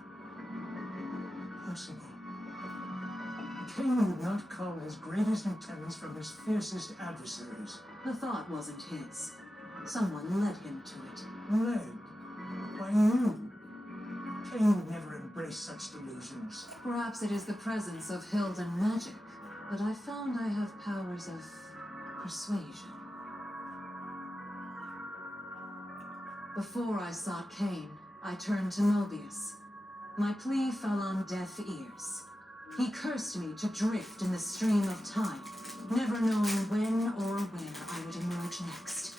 Possible. Cain would not cull his greatest lieutenants from his fiercest adversaries. The thought wasn't his. Someone led him to it. Led by you. Cain would never embrace such delusions. Perhaps it is the presence of Hilden magic, but I found I have powers of persuasion. Before I sought Cain, I turned to Mobius. My plea fell on deaf ears. He cursed me to drift in the stream of time, never knowing when or where I would emerge next.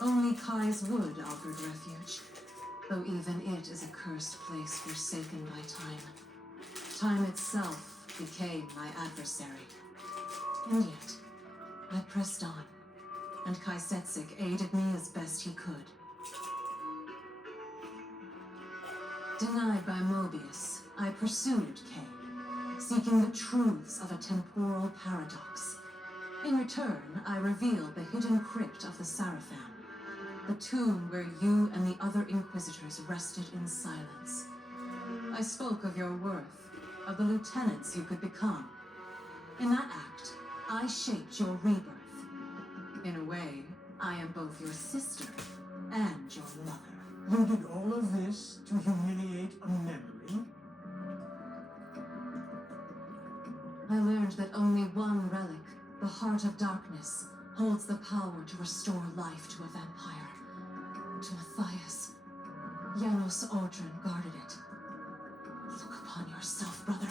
Only Kai's wood offered refuge, though even it is a cursed place forsaken by time. Time itself became my adversary. And yet, I pressed on, and Kai Setsik aided me as best he could. Denied by Mobius, I pursued Kay, seeking the truths of a temporal paradox. In return, I revealed the hidden crypt of the Sarafan, the tomb where you and the other Inquisitors rested in silence. I spoke of your worth, of the lieutenants you could become. In that act, I shaped your rebirth. In a way, I am both your sister and your mother. You did all of this to humiliate a memory? I learned that only one relic, the Heart of Darkness, holds the power to restore life to a vampire. To Matthias. Janos Audron guarded it. Look upon yourself, brother.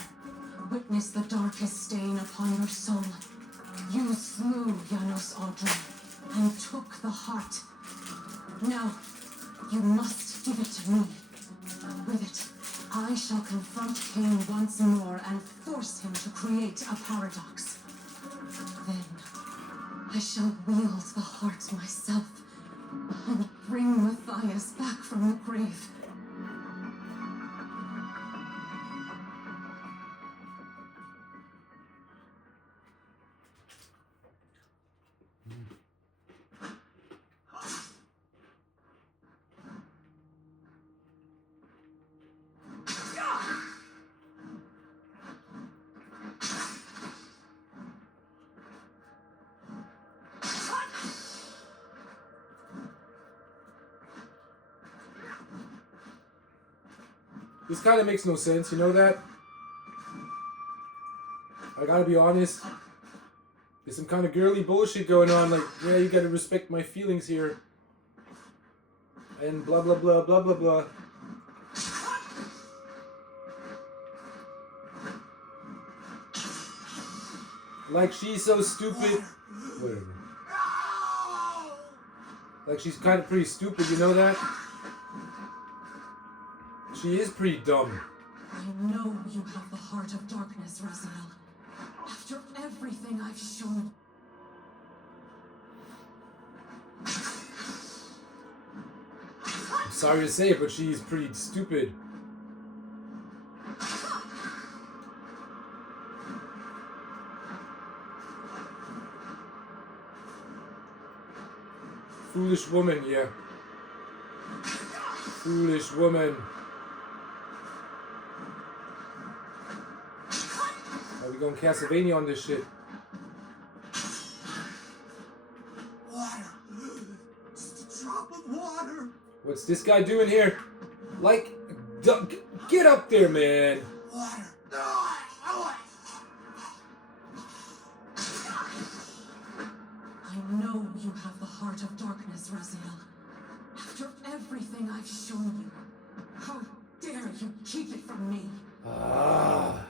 Witness the darkest stain upon your soul. You slew Janos Audron and took the heart. Now, you must give it to me. With it, I shall confront Cain once more and force him to create a paradox. Then, I shall wield the heart myself and bring Matthias back from the grave. This kind of makes no sense, you know that? I gotta be honest. There's some kind of girly bullshit going on, like, yeah, you gotta respect my feelings here. And blah blah blah blah blah blah. Like she's so stupid. Whatever. Like she's kind of pretty stupid, you know that? She is pretty dumb. I know you have the Heart of Darkness, Raziel. After everything I've shown. I'm sorry to say it, but she's pretty stupid. Foolish woman, yeah. Foolish woman. Are we going Castlevania on this shit? Water! Just a drop of water! What's this guy doing here? Like, get up there, man. Water! I know you have the Heart of Darkness, Raziel. After everything I've shown you, how dare you keep it from me? Ah.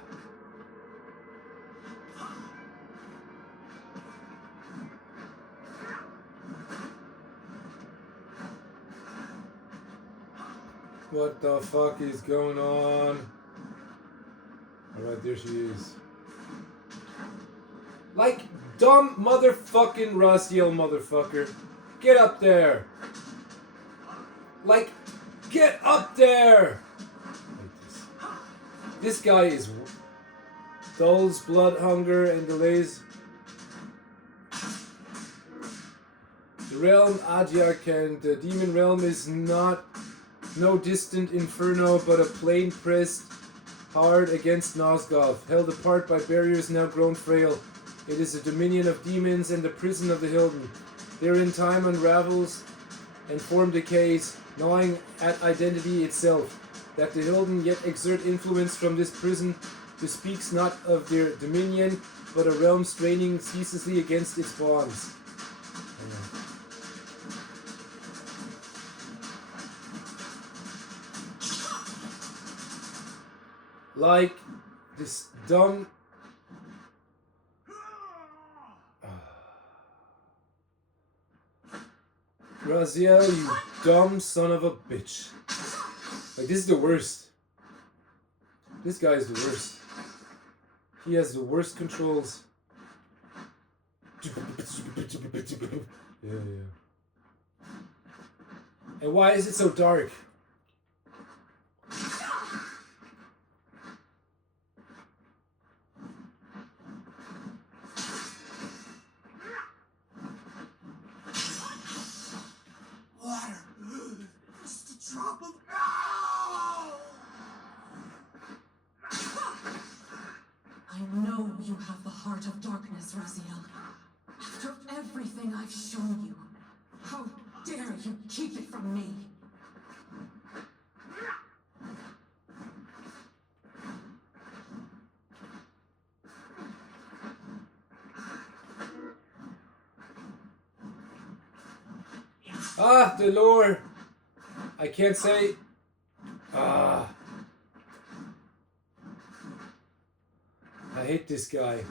What the fuck is going on? Alright, there she is. Like, dumb motherfucking Raziel motherfucker. Get up there! Like, get up there! Like this guy is dulls blood hunger and delays. The realm Adyark and the demon realm is not no distant inferno, but a plain pressed hard against Nosgoth, held apart by barriers now grown frail. It is a dominion of demons and the prison of the Hilden. Therein time unravels and form decays, gnawing at identity itself. That the Hilden yet exert influence from this prison bespeaks not of their dominion, but a realm straining ceaselessly against its bonds. Like, This dumb... Raziel, you dumb son of a bitch. Like, this is the worst. This guy is the worst. He has the worst controls. Yeah. And why is it so dark? Water! Just a drop of... I know you have the heart of darkness, Raziel. After everything I've shown you, how dare you keep it from me? Ah, the lore. I can't say. Ah. I hate this guy.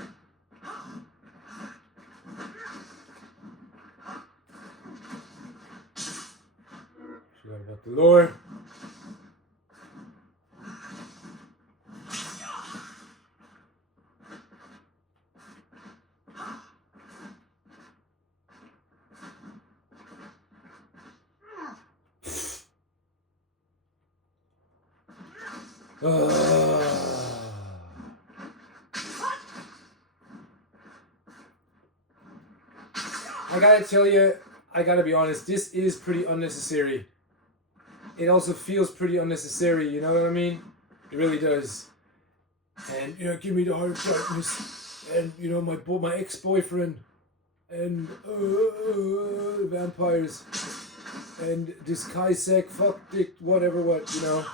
Forgot about the lore. I gotta tell you, I gotta be honest, this is pretty unnecessary. It also feels pretty unnecessary, you know what I mean? It really does. And, you know, give me the heart of darkness. And, you know, my ex-boyfriend. And, vampires. And this Kaisek, fuck dick, whatever what, you know.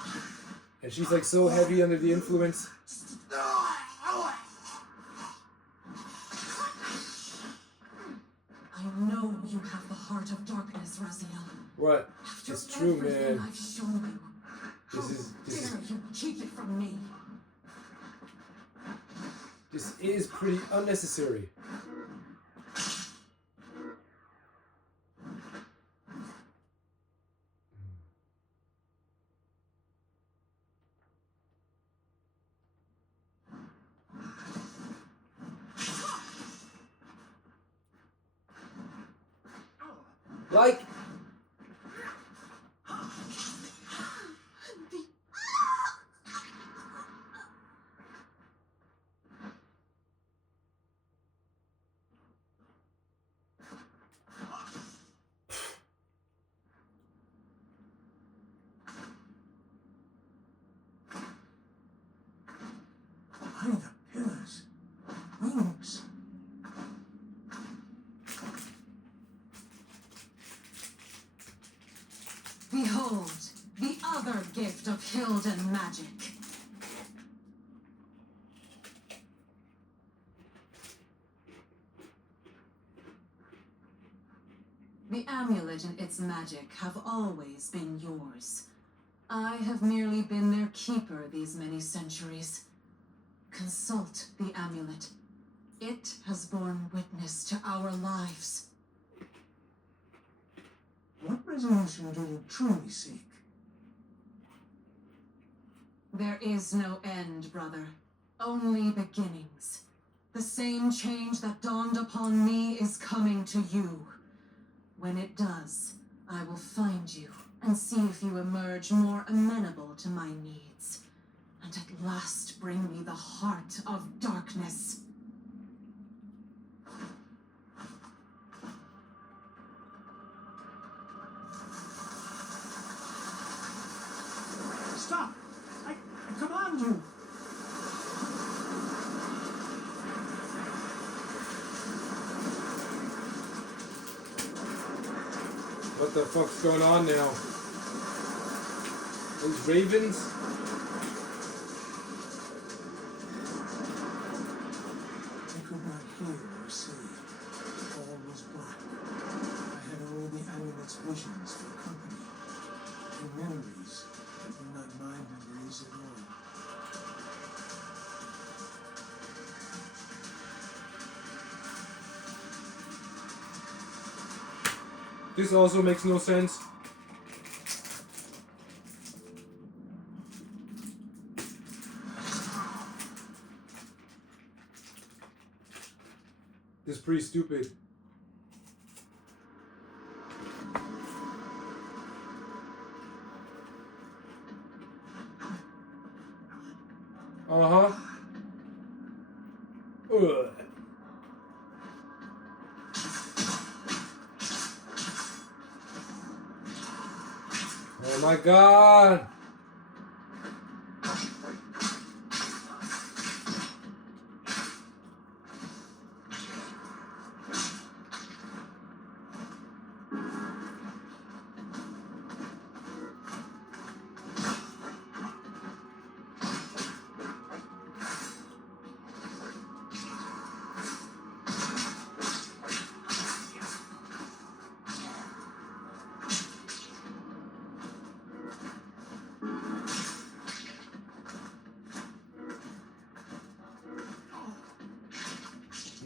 And she's like so heavy under the influence. I know you have the heart of darkness, Raziel. What? It's true, man. I've shown you. This How dare you keep it from me? This is pretty unnecessary. Like, By the pillars. Wings. Behold, the other gift of Hilden magic. The amulet and its magic have always been yours. I have merely been their keeper these many centuries. Consult the amulet. It has borne witness to our lives. What resolution do you truly seek? There is no end, brother. Only beginnings. The same change that dawned upon me is coming to you. When it does, I will find you and see if you emerge more amenable to my needs. And at last bring me the heart of darkness. Stop! I command you! what the fuck's going on now? Those ravens? I could not hear or see. All was black. I had only the amulet's visions for company. And memories that were not my memories at all. This also makes no sense. This is pretty stupid. Uh-huh. Ugh. Oh my god!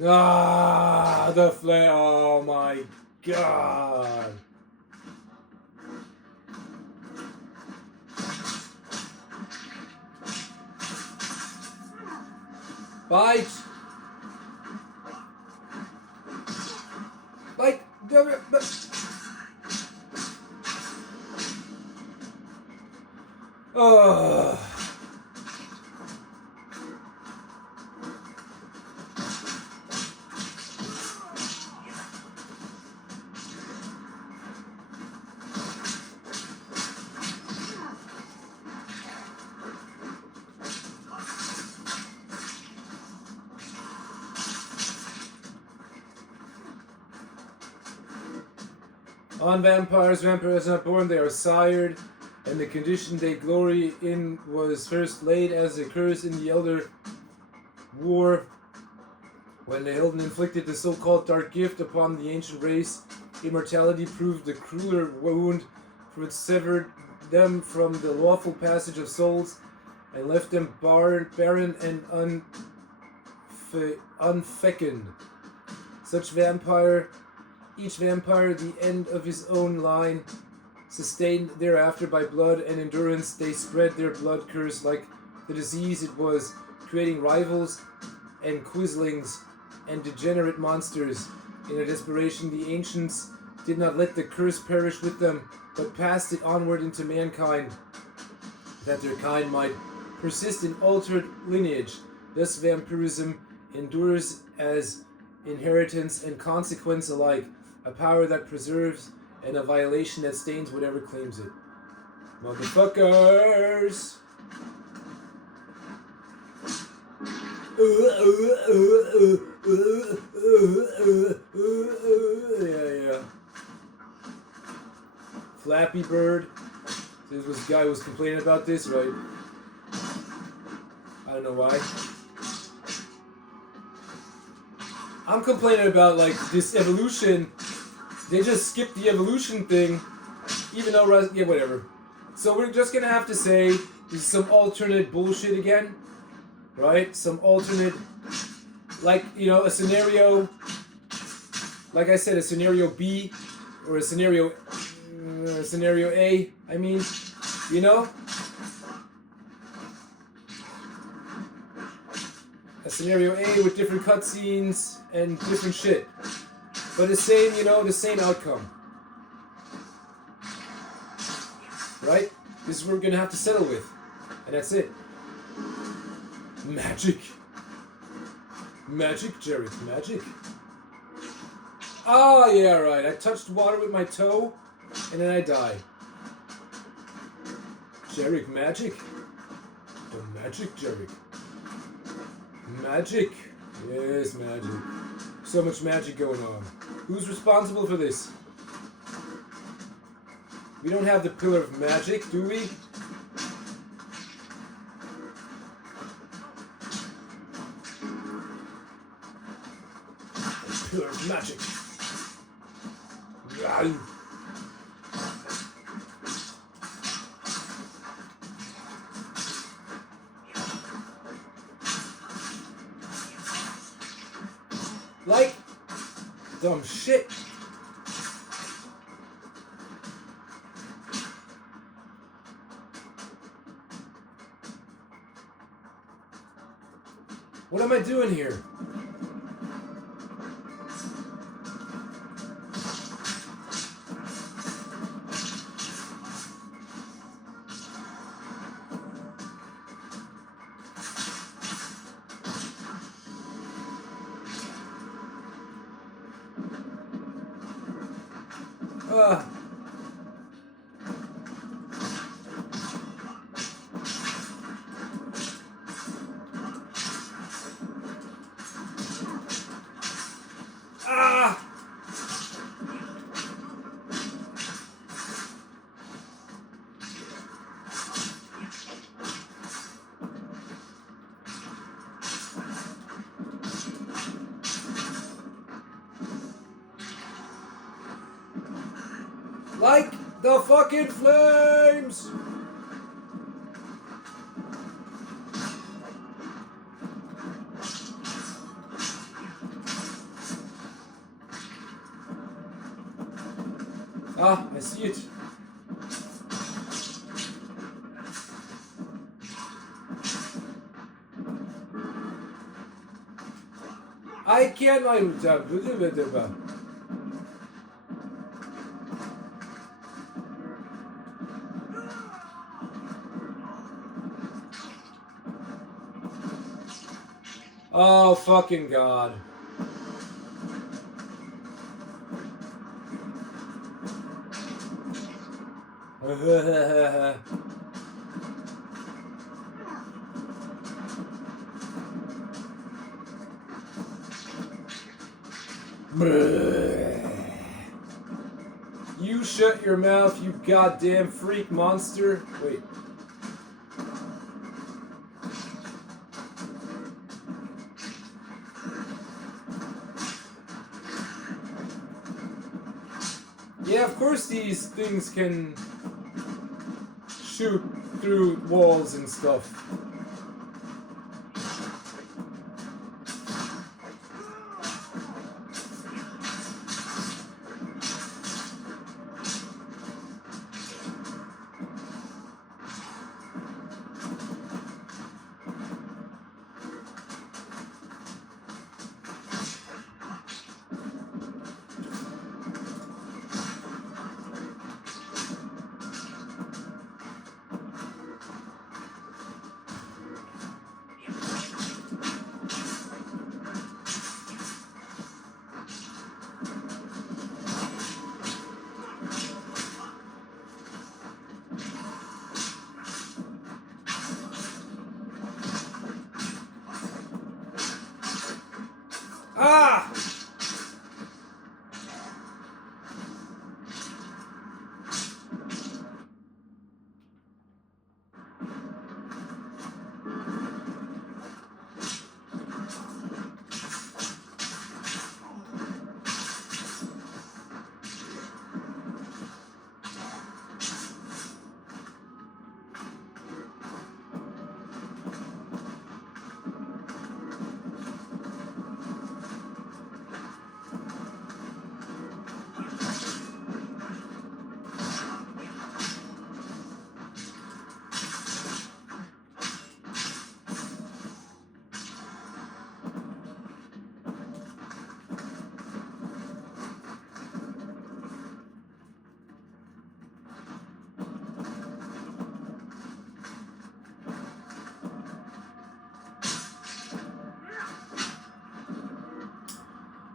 Ah, the flame. Oh my god. Bite. Bite. Ugh. On vampires are not born, they are sired, and the condition they glory in was first laid as occurs in the Elder War, when the Hilden inflicted the so-called dark gift upon the ancient race. Immortality proved the crueler wound, for it severed them from the lawful passage of souls, and left them barren and unfecund. Each vampire the end of his own line, sustained thereafter by blood and endurance, they spread their blood curse like the disease it was, creating rivals and quislings and degenerate monsters. In their desperation, the ancients did not let the curse perish with them, but passed it onward into mankind, that their kind might persist in altered lineage. Thus vampirism endures as inheritance and consequence alike, a power that preserves and a violation that stains whatever claims it. Motherfuckers! Yeah. Flappy Bird. This guy was complaining about this, right? I don't know why. I'm complaining about, like, this evolution. They just skipped the evolution thing, even though, yeah, whatever. So we're just gonna have to say this is some alternate bullshit again, right? Some alternate, like, you know, a scenario, like I said, a scenario B, or a scenario A, I mean, you know? A scenario A with different cutscenes and different shit. But the same, you know, the same outcome. Right? This is what we're gonna have to settle with. And that's it. Magic. Magic, Jared, magic. Oh, yeah, right. I touched water with my toe, and then I died. Jarek, magic. The magic, Jarek. Magic. Yes, magic. So much magic going on. Who's responsible for this? We don't have the Pillar of Magic, do we? The Pillar of Magic. Like dumb shit. What am I doing here? Ah! Like the fucking flames! Ah, I see it. I can't Oh, fucking God. You shut your mouth, you goddamn freak monster. Wait. Yeah, of course these things can shoot through walls and stuff. Ah!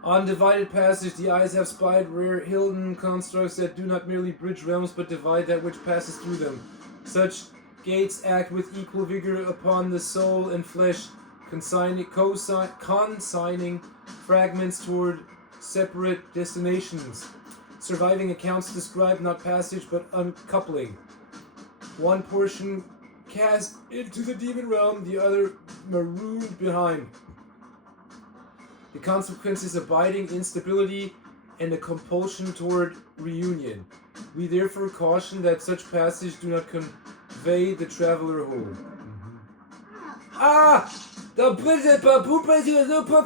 On Divided Passage, the eyes have spied rare hidden constructs that do not merely bridge realms, but divide that which passes through them. Such gates act with equal vigor upon the soul and flesh, consigning fragments toward separate destinations. Surviving accounts describe not passage, but uncoupling. One portion cast into the demon realm, the other marooned behind. The consequence is abiding instability and a compulsion toward reunion. We therefore caution that such passage do not convey the traveler home. Ah! The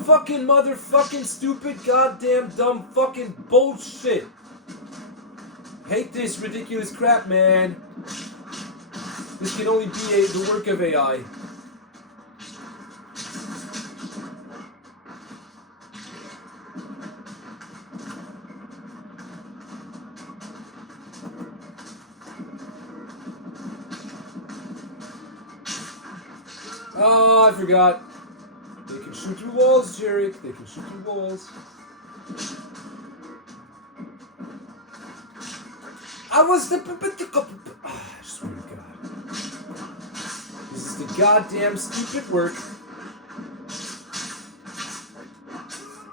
fucking motherfucking stupid goddamn dumb fucking bullshit! Hate this ridiculous crap, man. This can only be the work of AI. Oh, I forgot. They can shoot through walls, Jarek. They can shoot through walls. I was the... I swear to God. This is the goddamn stupid work.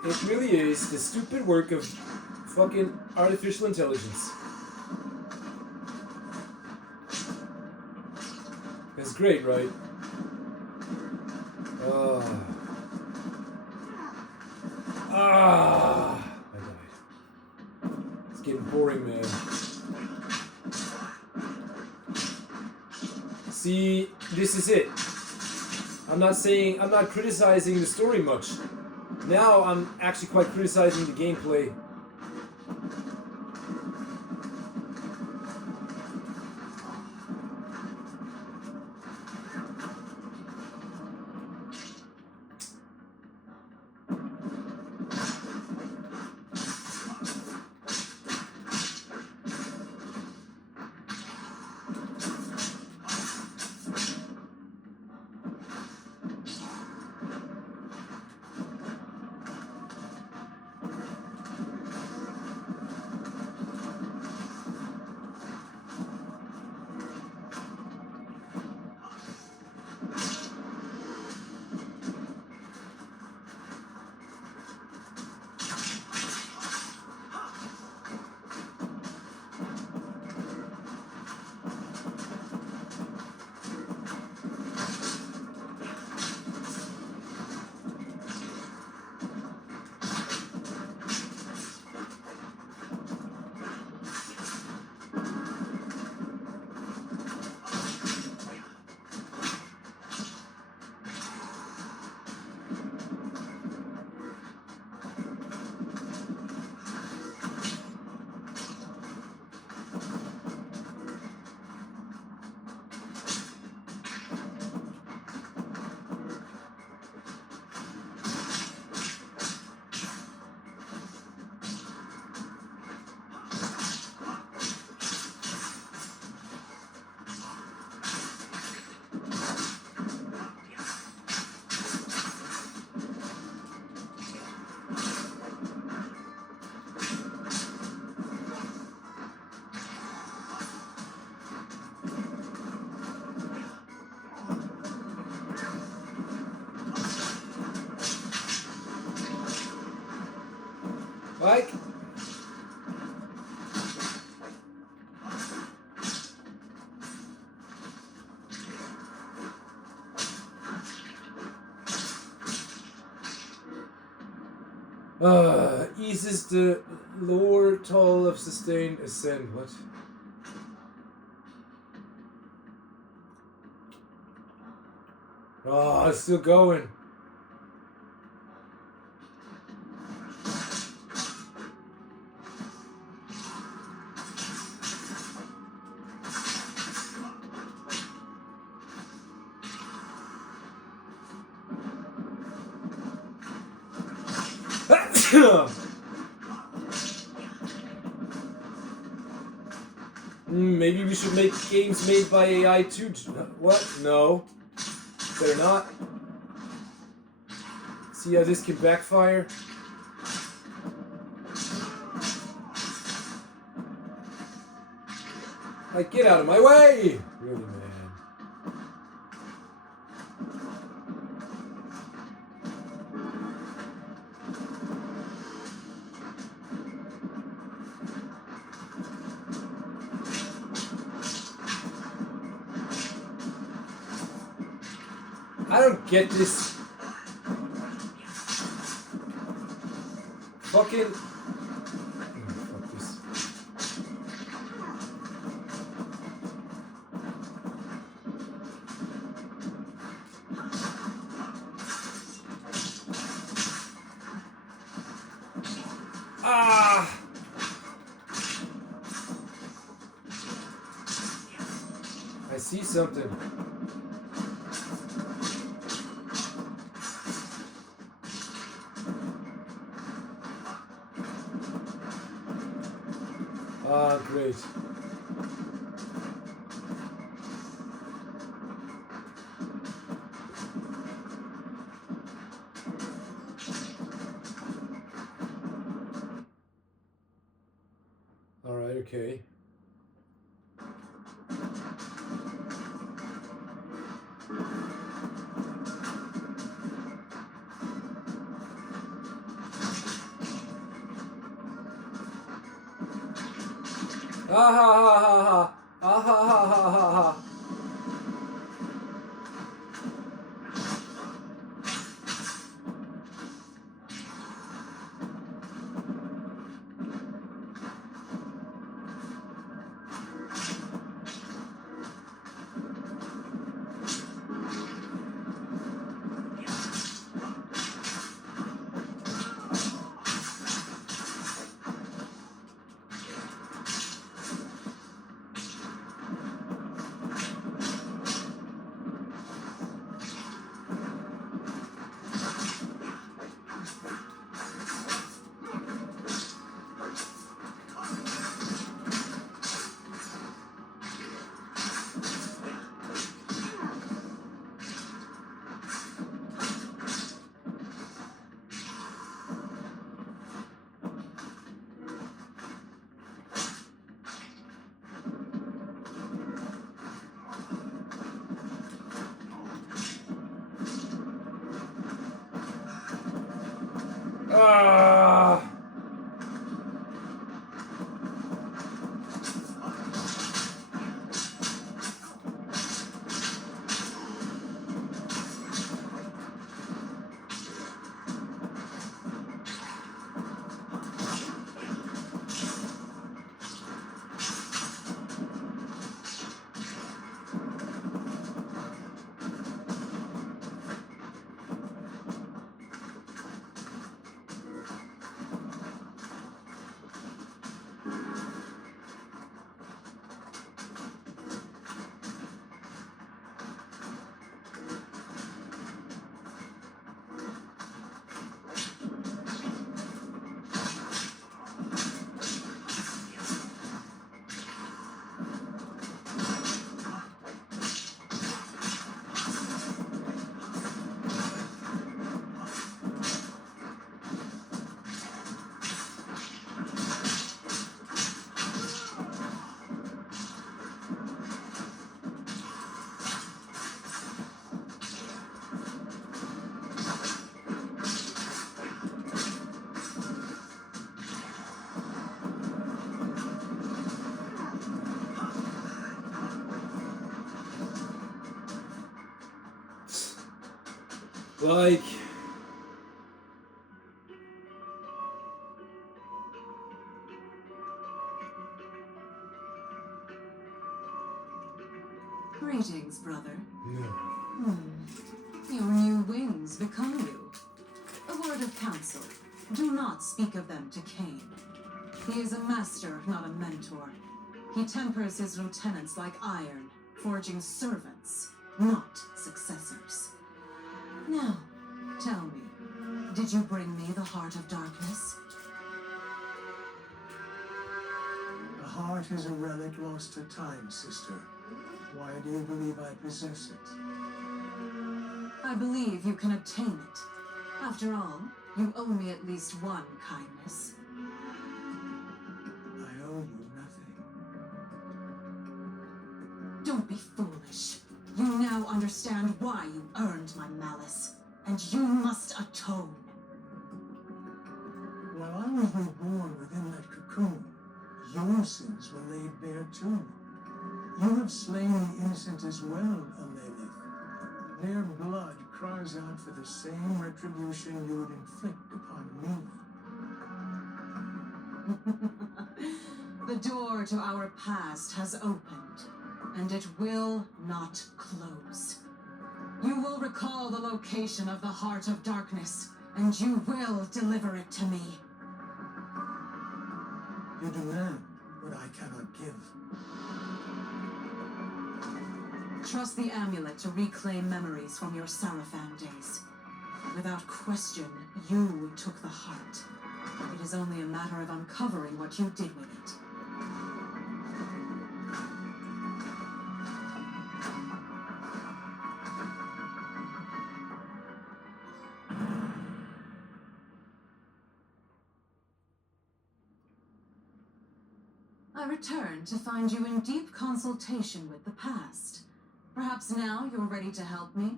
It really is the stupid work of fucking artificial intelligence. It's great, right? I died. It's getting boring, man. See, this is it. I'm not criticizing the story much. Now I'm actually quite criticizing the gameplay. Like, eases the lower toll of sustained ascent. What? Oh, it's still going. Maybe we should make games made by AI too. What? No. Better not. See how this can backfire? Like, get out of my way! Really, man. I don't get this fucking... fuck this. Ah! I see something. Ah, great. Okay. Ah ha ha ha ha. Ah ha ha ha ha ha. Ah. Like, Greetings, brother. no. Your new wings become you. A word of counsel. Do not speak of them to Cain. He is a master, not a mentor. He tempers his lieutenants like iron, forging servants, not successors. Now, tell me, did you bring me the heart of darkness? The heart is a relic lost to time, sister. Why do you believe I possess it? I believe you can obtain it. After all, you owe me at least one kindness. I owe you nothing. Don't be foolish. You now understand why you earned my malice, and you must atone. While I was reborn within that cocoon, your sins were laid bare too. You have slain the innocent as well, Alelith. Their blood cries out for the same retribution you would inflict upon me. The door to our past has opened, and it will not close. You will recall the location of the Heart of Darkness, and you will deliver it to me. You demand what I cannot give. Trust the amulet to reclaim memories from your Salafan days. Without question, you took the heart. It is only a matter of uncovering what you did with it. I returned to find you in deep consultation with the past. Perhaps now you're ready to help me?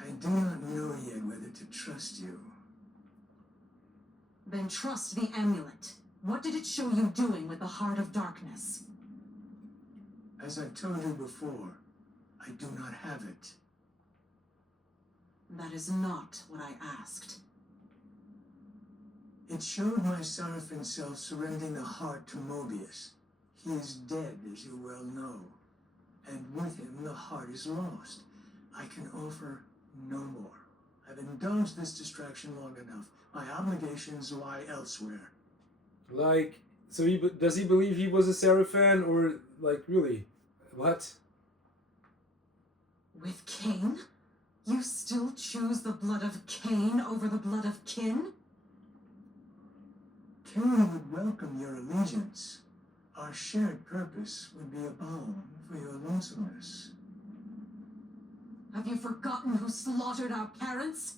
I do not know yet whether to trust you. Then trust the amulet. What did it show you doing with the Heart of Darkness? As I've told you before, I do not have it. That is not what I asked. It showed my Seraphin self surrendering the heart to Mobius. He is dead, as you well know. And with him, the heart is lost. I can offer no more. I've indulged this distraction long enough. My obligations lie elsewhere. Like, so does he believe he was a Seraphan, or, like, really? What? With Cain? You still choose the blood of Cain over the blood of kin? Cain would welcome your allegiance. Our shared purpose would be a balm for your lonesomeness. Have you forgotten who slaughtered our parents?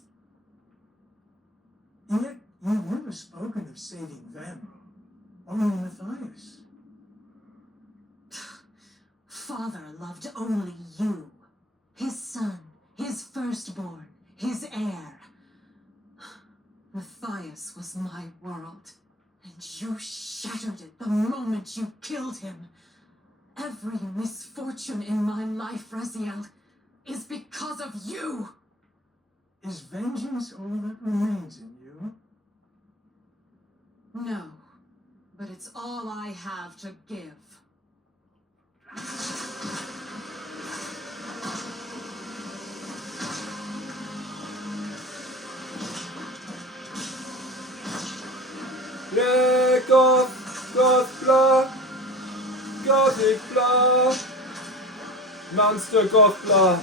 Yet you've never spoken of saving them. Only Matthias. Father loved only you. His son, his firstborn, his heir. Matthias was my world, and you shattered it the moment you killed him. Every misfortune in my life, Raziel, is because of you. Is vengeance all that remains in you? No, but it's all I have to give. Yeah, goth, blah, gothic, blah, monster, goth, blah.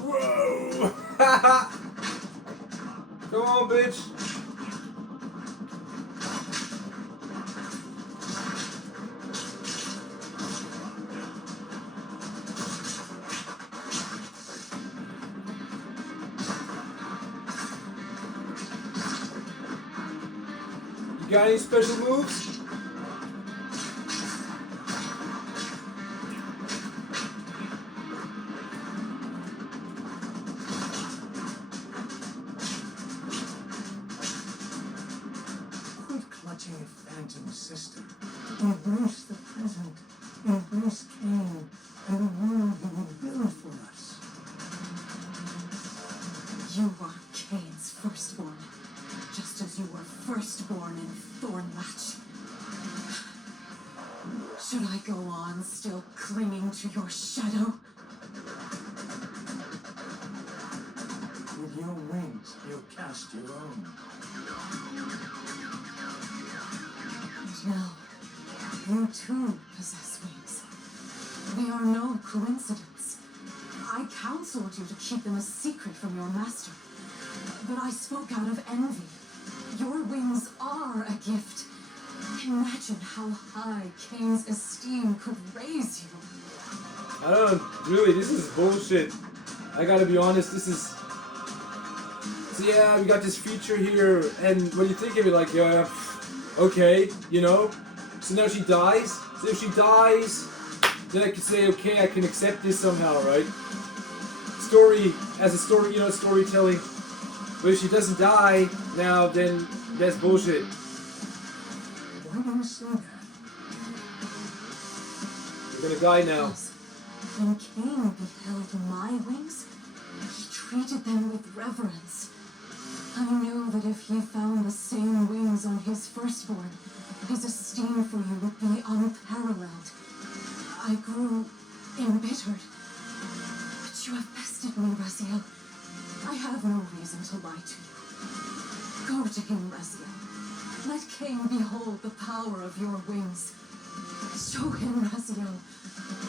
Whoa! Come on, bitch. You got any special moves? Quit clutching at Phantom, sister. Embrace the present. Embrace Cain and the world he will build for us. You are Cain's firstborn, just as you were firstborn in Thornlatch. Should I go on still clinging to your shadow? With your wings, you'll cast your own. And now, you too possess wings. They are no coincidence. I counseled you to keep them a secret from your master, but I spoke out of envy. Your wings are a gift. Imagine how high Cain's esteem could raise you. I don't really. This is bullshit. I gotta be honest. This is. So yeah, we got this feature here, and when you think of it, like, yeah, okay, you know. So now she dies. So if she dies, then I can say, okay, I can accept this somehow, right? Story as a story, you know, storytelling. But if she doesn't die now, then that's bullshit. Why do you say that? You're gonna die now. Yes. When Cain beheld my wings, he treated them with reverence. I knew that if he found the same wings on his firstborn, his esteem for you would be unparalleled. I grew embittered. But you have bested me, Raziel. I have no reason to lie to you. Go to him, Raziel. Let Cain behold the power of your wings. Show him, Raziel.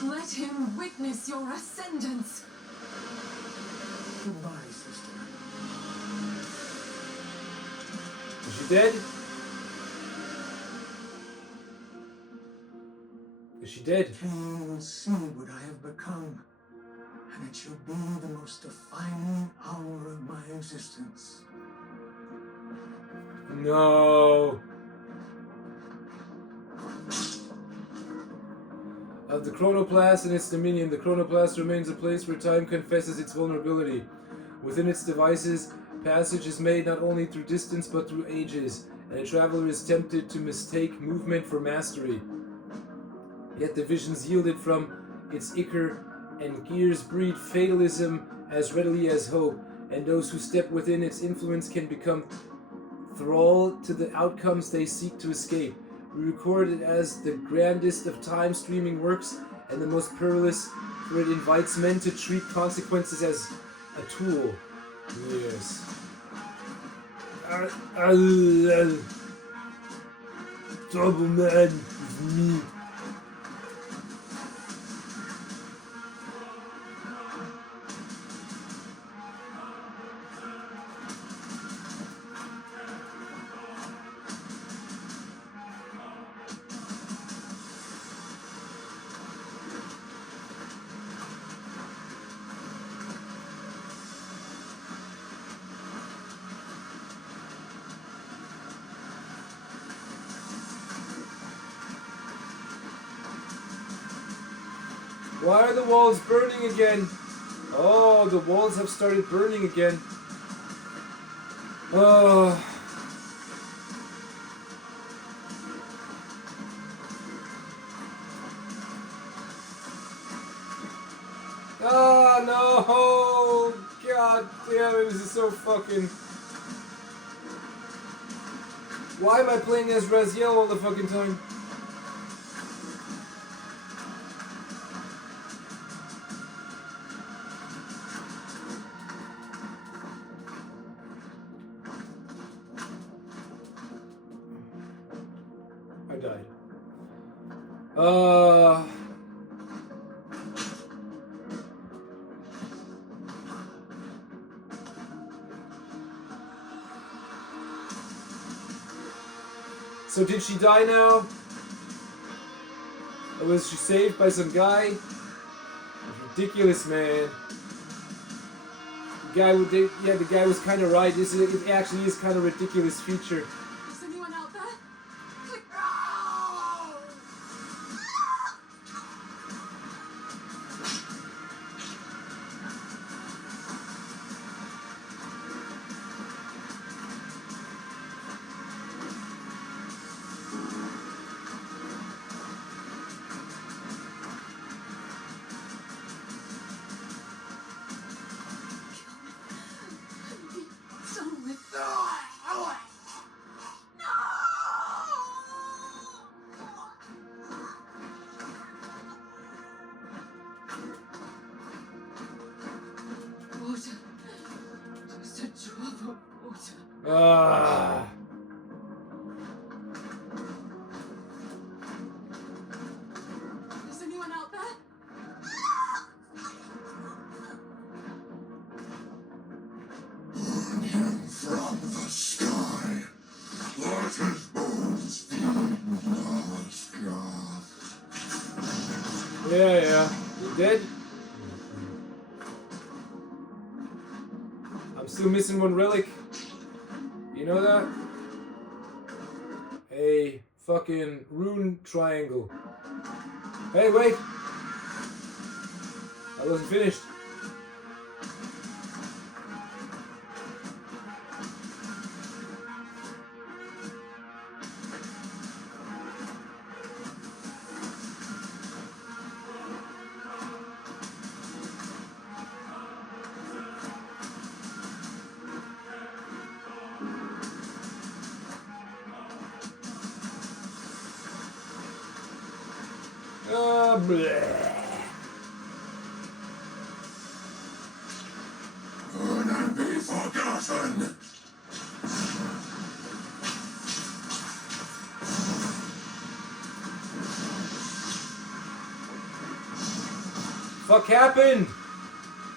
Let him witness your ascendance. Goodbye, sister. Is she dead? Is she dead? Cain will see what I have become, and it shall be the most defining hour of my existence. No. Of the chronoplast and its dominion, the chronoplast remains a place where time confesses its vulnerability. Within its devices, passage is made not only through distance but through ages, and a traveler is tempted to mistake movement for mastery. Yet the visions yielded from its ichor and gears breed fatalism as readily as hope, and those who step within its influence can become thrall to the outcomes they seek to escape. We record it as the grandest of time-streaming works and the most perilous, for it invites men to treat consequences as a tool. Yes. Trouble man is me. Why are the walls burning again? Oh, the walls have started burning again. Oh. Ah, no! God damn it, this is so fucking... Why am I playing as Raziel all the fucking time? I died. So did she die now? Or was she saved by some guy? Ridiculous, man. The guy was kind of right. It actually is kind of a ridiculous feature. Is anyone out there? Just a drop of water. Is anyone out there? Burn him from the sky. Let his bones feed the sky. Yeah. You dead? I'm still missing one relic. You know that? A fucking rune triangle. Hey, wait! I wasn't finished. Bleh. Burn and be forgotten. Fuck happened?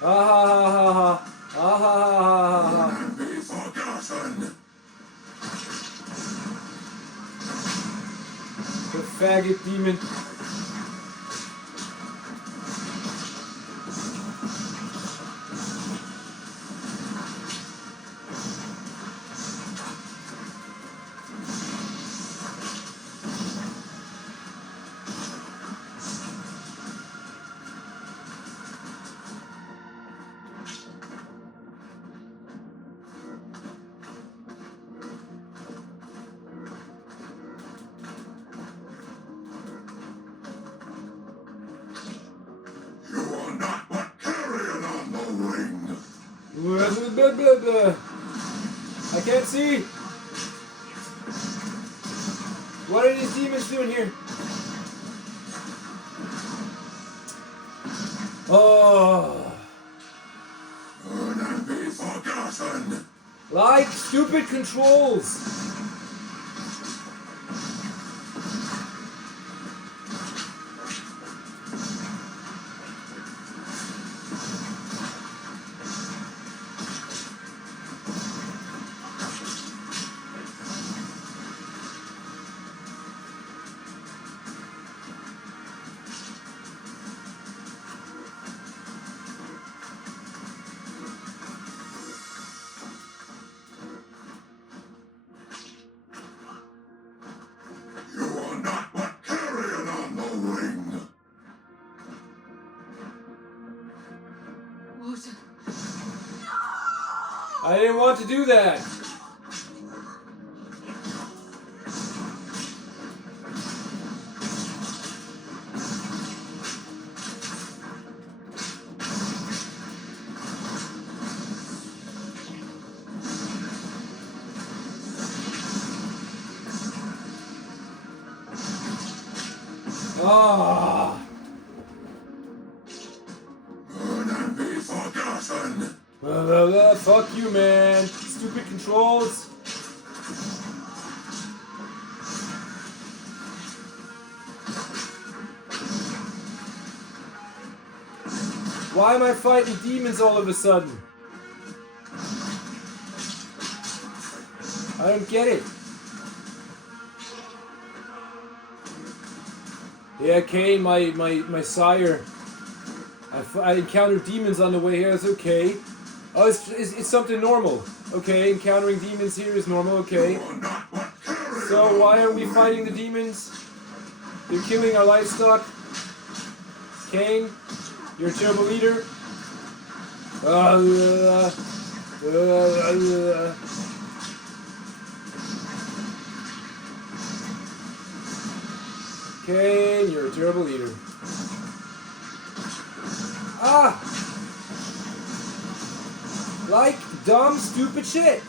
Ah ha ha ha ha. Ah ha ha ha ha. Burn and be forgotten. The faggot demon. I can't see. What are these demons doing here? Oh. Burn and be forgotten. Like stupid controls. You are not but carrion on the wing. What? I didn't want to do that. Ah. Burn and be forgotten. Fuck you, man. Stupid controls. Why am I fighting demons all of a sudden? I don't get it. Yeah, Kane, my sire. I encountered demons on the way here. That's okay. Oh, it's something normal. Okay, encountering demons here is normal. Okay. You are not but carrion. So why are we fighting the demons? They're killing our livestock. Kane, you're a terrible leader. Kane, you're a terrible leader. Ah! Like dumb, stupid shit.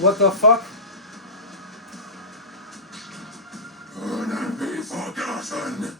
What the fuck? Burn and be forgotten.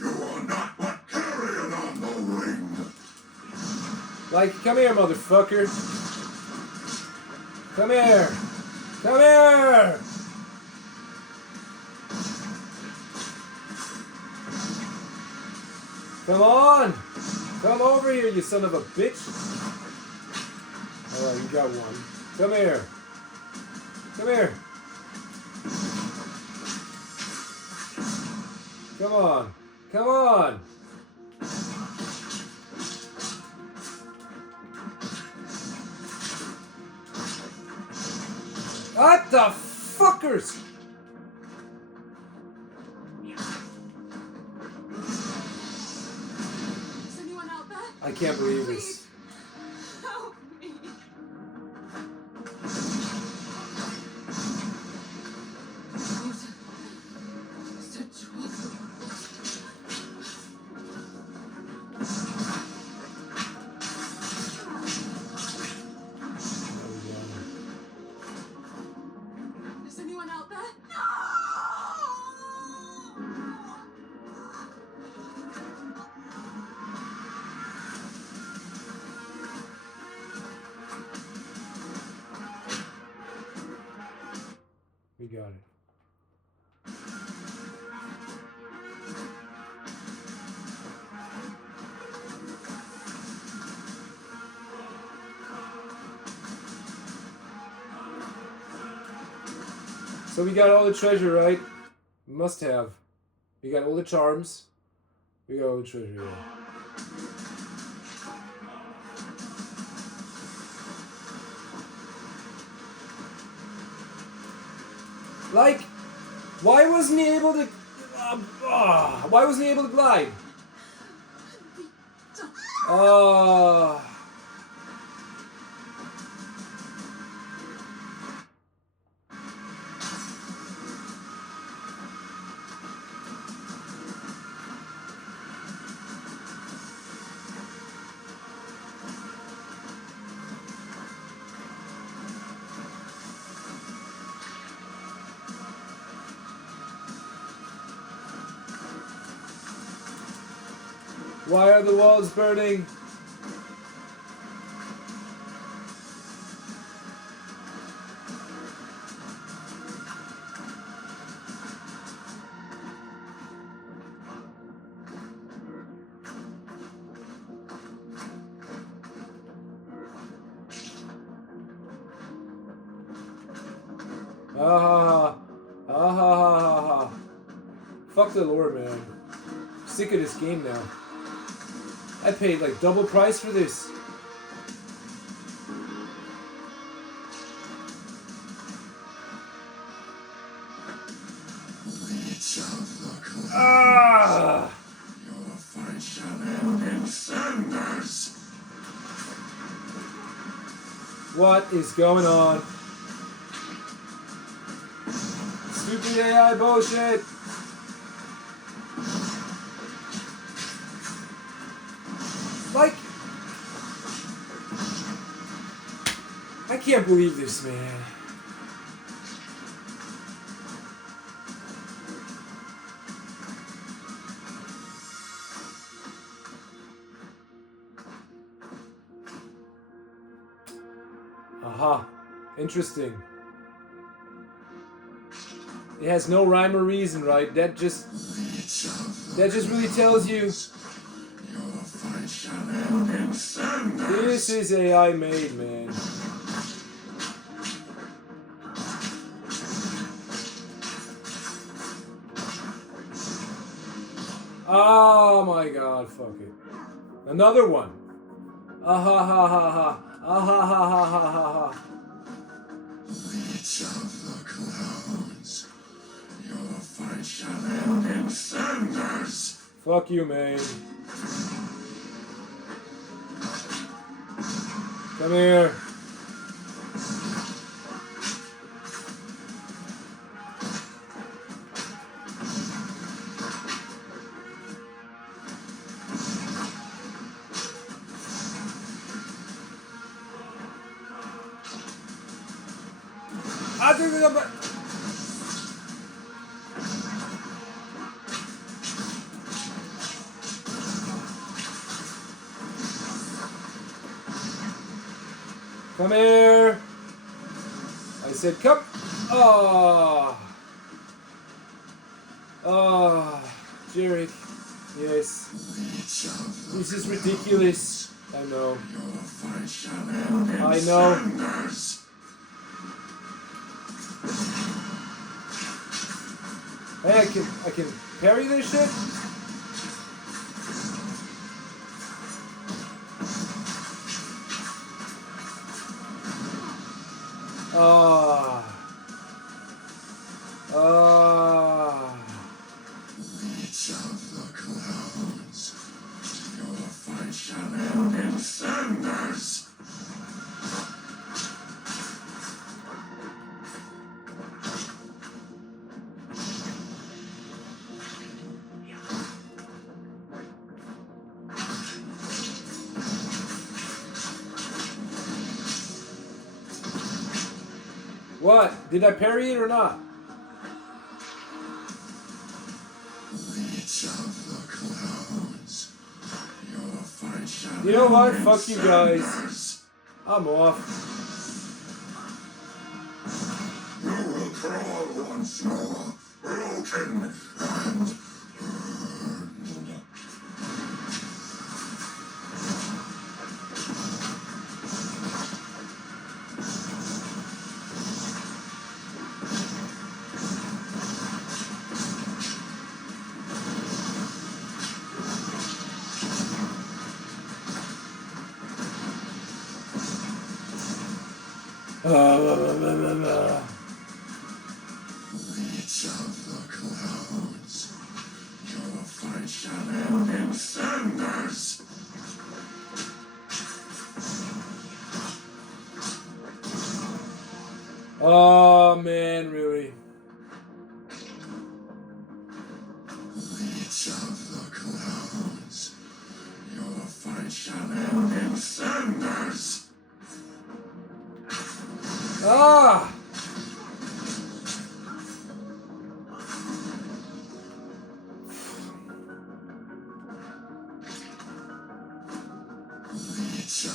You are not but carrion on the wing. Like, come here, motherfucker. Come here. Come here. Come on. Come over here, you son of a bitch. Alright, you got one. Come here. Come here. Come on. Come on. What the fuckers? Is anyone out there? I can't believe this. Help me. Is anyone out there? We got it. So we got all the treasure, right? Must have. We got all the charms. We got all the treasure, yeah. Like, why wasn't he able to... why wasn't he able to glide? Why are the walls burning? Fuck the lore, man. Sick of this game now. I paid like double price for this. Your fight shall end in cinders. What is going on? Stupid AI bullshit. Like, I can't believe this, man. Aha. Interesting. It has no rhyme or reason, right? That just really tells you this is AI made, man. Oh my god, fuck it. Another one. Ah ha ha ha ha. Ah ha ha ha ha ha ha. Leech of the clouds, your fight shall end in cinders. Fuck you, man. Come here. I think we're gonna... Come here. I said come. Oh. Oh. Jarek. Yes. This is ridiculous. I know. I know. Hey, I can parry this shit? Leech of the clouds, your fight shall end in cinders. What? Did I parry it or not? Leech of the clouds, your fight shall You know what? end in Fuck you guys. cinders. I'm off. You will crawl once more, broken and burned. Reach of the clouds. Your fight shall end in cinders. Oh man, really? Reach of the clouds. Your fight shall end in cinders. Ah!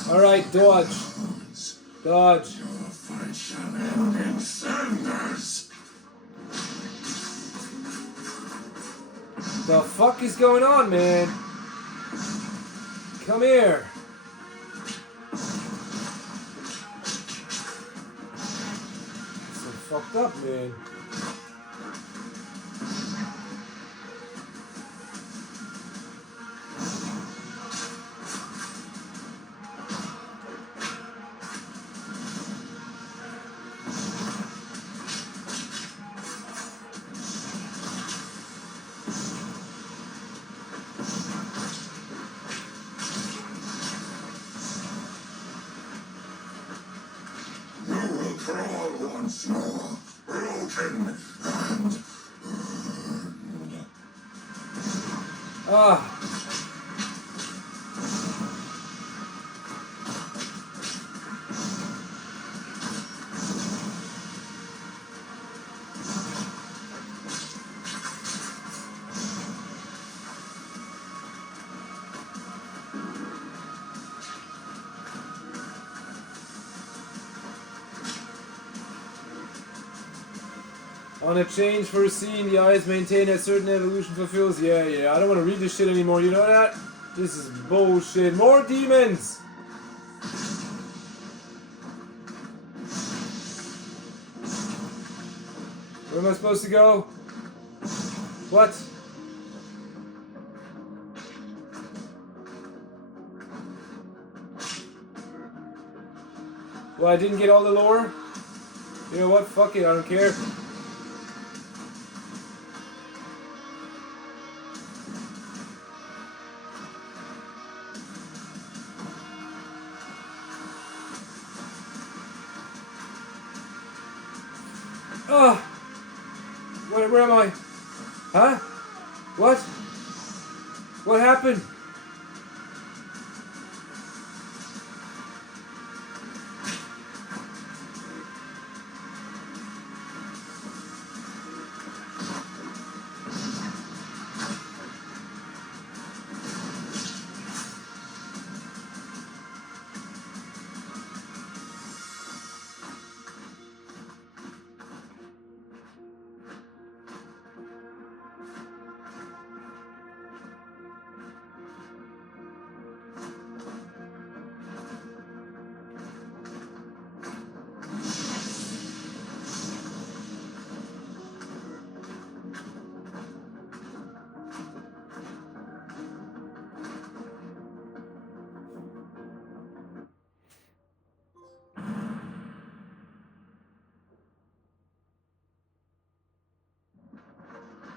Alright, dodge. Dodge. Your fight shall end in cinders. The fuck is going on, man? Come here. So fucked up, man. You will crawl once more, broken and Ah. On a change for a scene, the eyes maintain that certain evolution fulfills. Yeah, I don't want to read this shit anymore. You know that? This is bullshit. More demons! Where am I supposed to go? What? Well, I didn't get all the lore? You know what? Fuck it. I don't care. Oh! Where am I? Huh? What? What happened?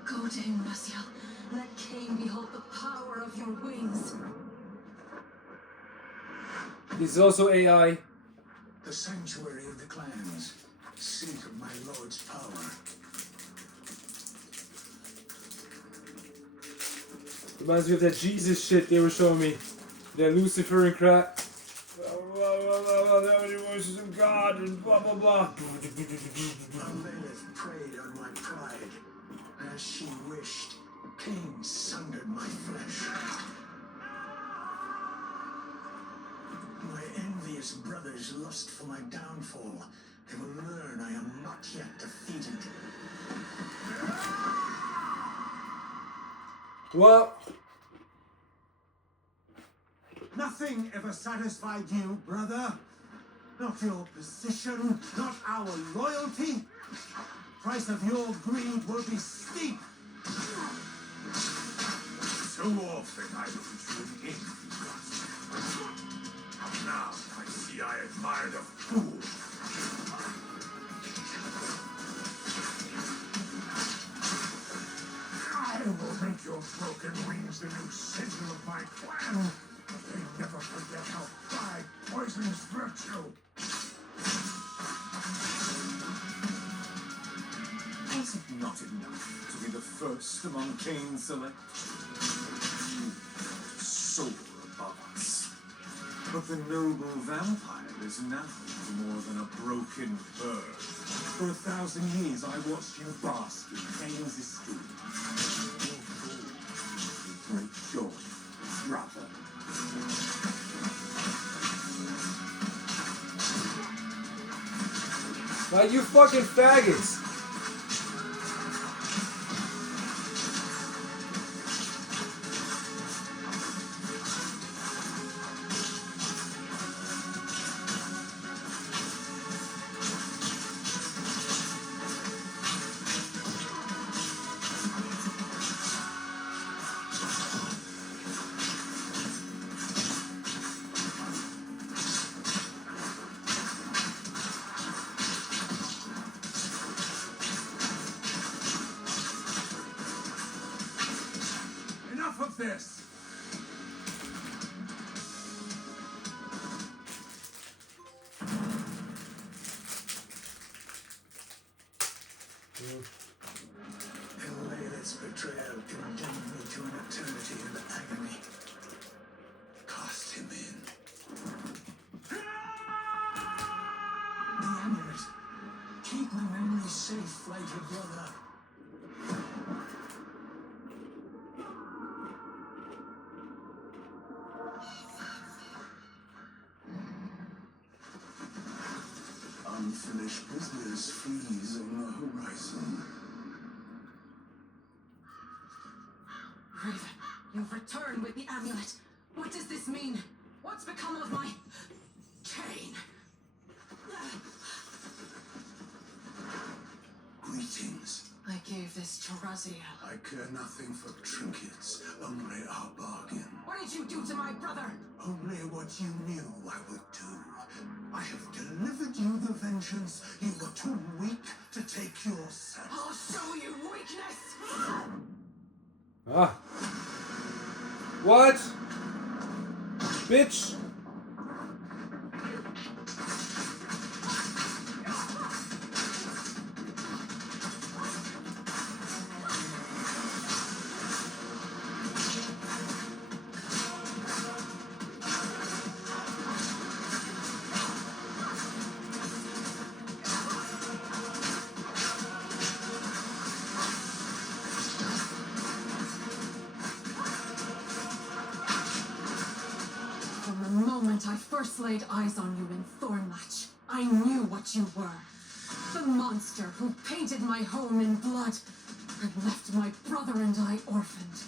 Go, Dame Raziel. Let Cain behold the power of your wings. This is also AI. the sanctuary of the clans, seat of my lord's power. Reminds me of that Jesus shit they were showing me. That Lucifer and crap. That was voices of God and blah blah blah. Lilith preyed on my pride. As she wished, Cain sundered my flesh. My envious brothers lust for my downfall. They will learn I am not yet defeated. Well, Nothing ever satisfied you, brother. Not your position, not our loyalty. Price of your greed will be steep. So often I looked at you in envy. Now I see I admired a fool. make your broken wings the new sigil of my clan, but they never forget how pride poisons virtue. Was it not enough to be the first among Kane's select? You soar above us. But the noble vampire is now more than a broken bird. For 1,000 years I watched you bask in Kane's esteem. Great joy, brother. Like, you fucking faggots! Enough of this! Elaida's betrayal condemned me to an eternity in agony. Cast him in. The amulet. Keep my memory safe, flighted brother. Unfinished business freeze on the horizon. Raven, you've returned with the amulet. What does this mean? What's become of my... Kane? Greetings. I gave this to Raziel. I care nothing for trinkets, only our bargain. What did you do to my brother? Only what you knew I would do. I have delivered you the vengeance you were too weak to take yourself. I'll show you weakness! Ah. What? Bitch! From the moment I first laid eyes on you in Thornlatch, I knew what you were. The monster who painted my home in blood and left my brother and I orphaned.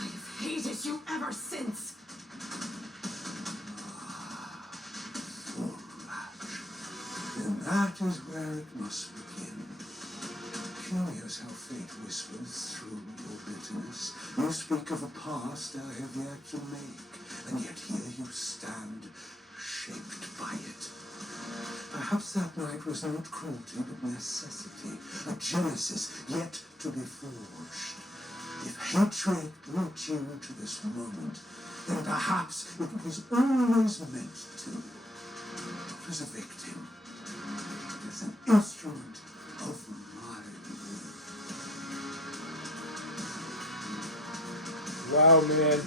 I have hated you ever since. And that is where it must begin. Curious how fate whispers through your bitterness. You speak of a past I have yet to make, and yet here you stand, shaped by it. Perhaps that night was not cruelty but necessity, a genesis yet to be forged. If hatred brought you to this moment, then perhaps it was always meant to. Not as a victim, but as an instrument of my will. Wow, man.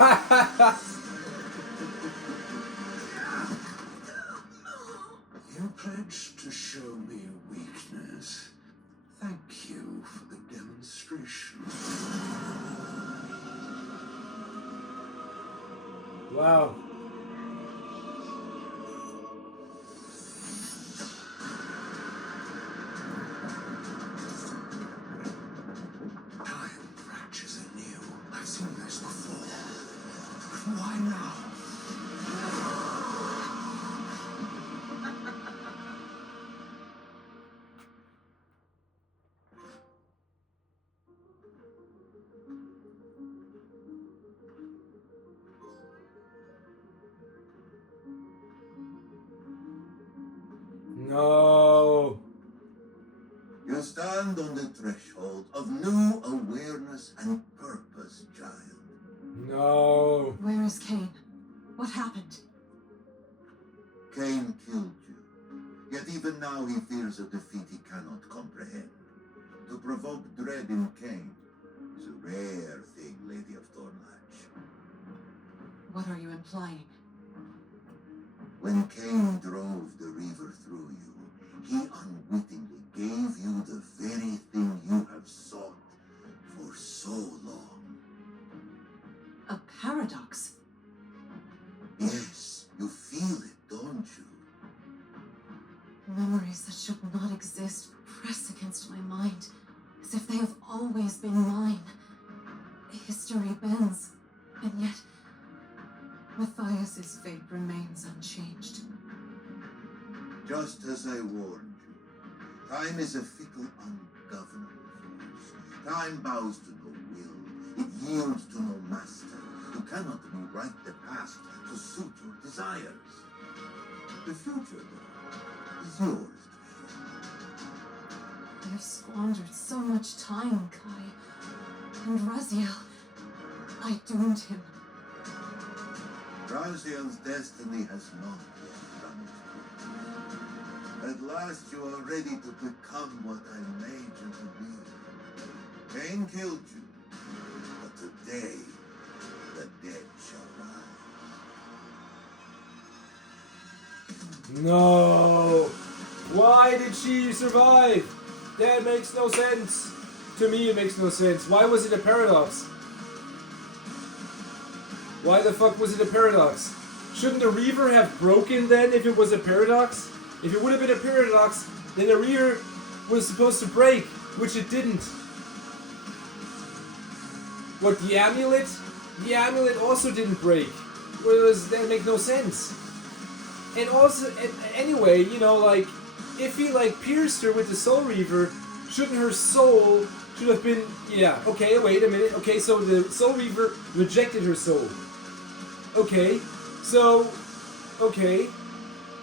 You pledged to show me weakness. Thank you for the demonstration. Wow. Time fractures anew. I've seen this before. But why now? No. You stand on the threshold of new awareness and purpose, child. No. Where is Cain? What happened? Cain killed you. Yet even now he fears a defeat he cannot comprehend. To provoke dread in Cain is a rare thing, Lady of Thornlatch. What are you implying? When Cain drove the reaver through you, he unwittingly gave you the very thing you have sought for so long. A paradox? Yes, you feel it, don't you? Memories that should not exist press against my mind, as if they have always been mine. History bends, and yet Matthias's fate remains unchanged. Just as I warned you, time is a fickle, ungovernable force. Time bows to no will. It yields to no master. You cannot rewrite the past to suit your desires. The future, though, is yours to shape. I have squandered so much time, Kai. And Raziel, I doomed him. Raziel's destiny has not yet run its course. At last you are ready to become what I made you to be. Cain killed you, but today the dead shall rise. No. Why did she survive? That makes no sense. To me, it makes no sense. Why was it a paradox? Why the fuck was it a paradox? Shouldn't the Reaver have broken then if it was a paradox? If it would have been a paradox, then the Reaver was supposed to break, which it didn't. What, the amulet? The amulet also didn't break. That make no sense. And also, anyway, you know, like, if he, like, pierced her with the Soul Reaver, shouldn't her soul should have been... Yeah, okay, wait a minute. Okay, so the Soul Reaver rejected her soul. Okay, so... Okay.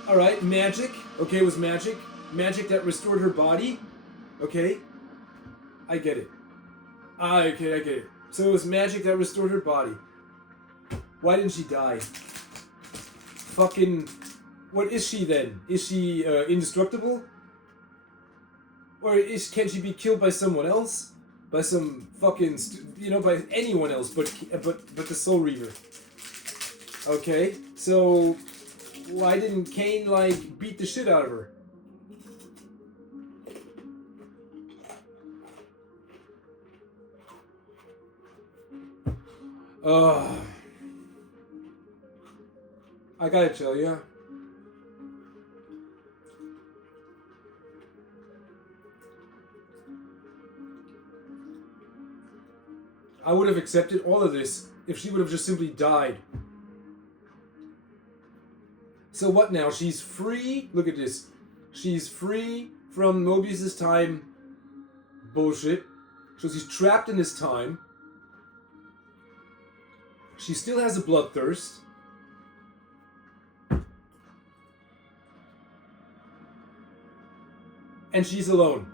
Alright, magic. Okay, it was magic. Magic that restored her body. Okay. I get it. Okay, I get it. So it was magic that restored her body. Why didn't she die? Fucking... What is she then? Is she indestructible? Or can she be killed by someone else? By some fucking... by anyone else but the Soul Reaver. Okay, so... Why didn't Cain, like, beat the shit out of her? I gotta tell you. I would have accepted all of this if she would have just simply died. So what now? She's free? Look at this. She's free from Mobius's time bullshit. So she's trapped in this time. She still has a bloodthirst. And she's alone.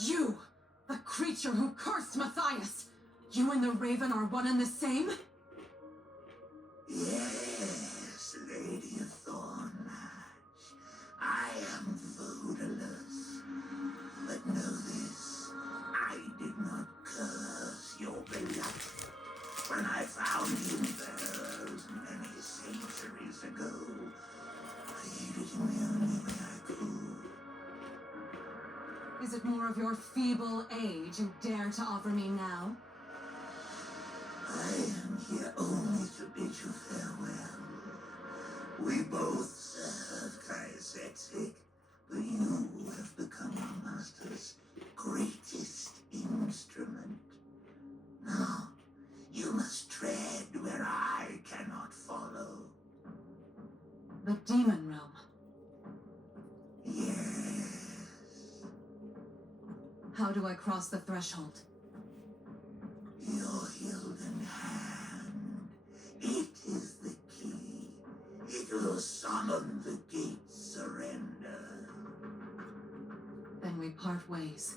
You! The creature who cursed Matthias! You and the Raven are one and the same? Yes, Lady of Thornlatch. I am foodless. But know this, I with more of your feeble age you dare to offer me now? I am here only to bid you farewell. We both serve Ascendancy, but you have become our master's greatest instrument. Now, you must tread where I cannot follow. The demon realm. Yes. How do I cross the threshold? Your Hilden hand. It is the key. It will summon the gate's surrender. Then we part ways.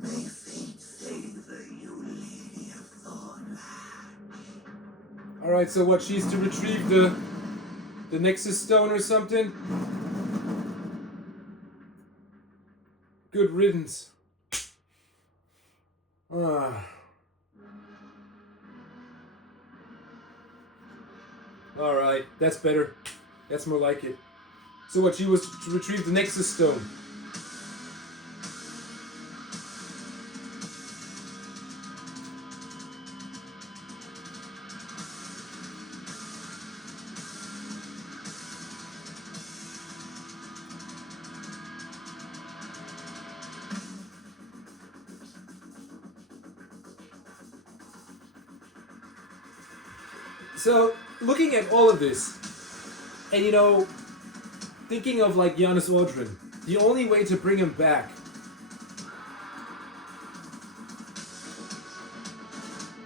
May fate favor you, Lady of Thornlatch. Alright, so what, she's to retrieve the Nexus Stone or something? Good riddance. Alright, that's better. That's more like it. So what, she was to retrieve the Nexus Stone. So, looking at all of this, and thinking of like Giannis Audrin, the only way to bring him back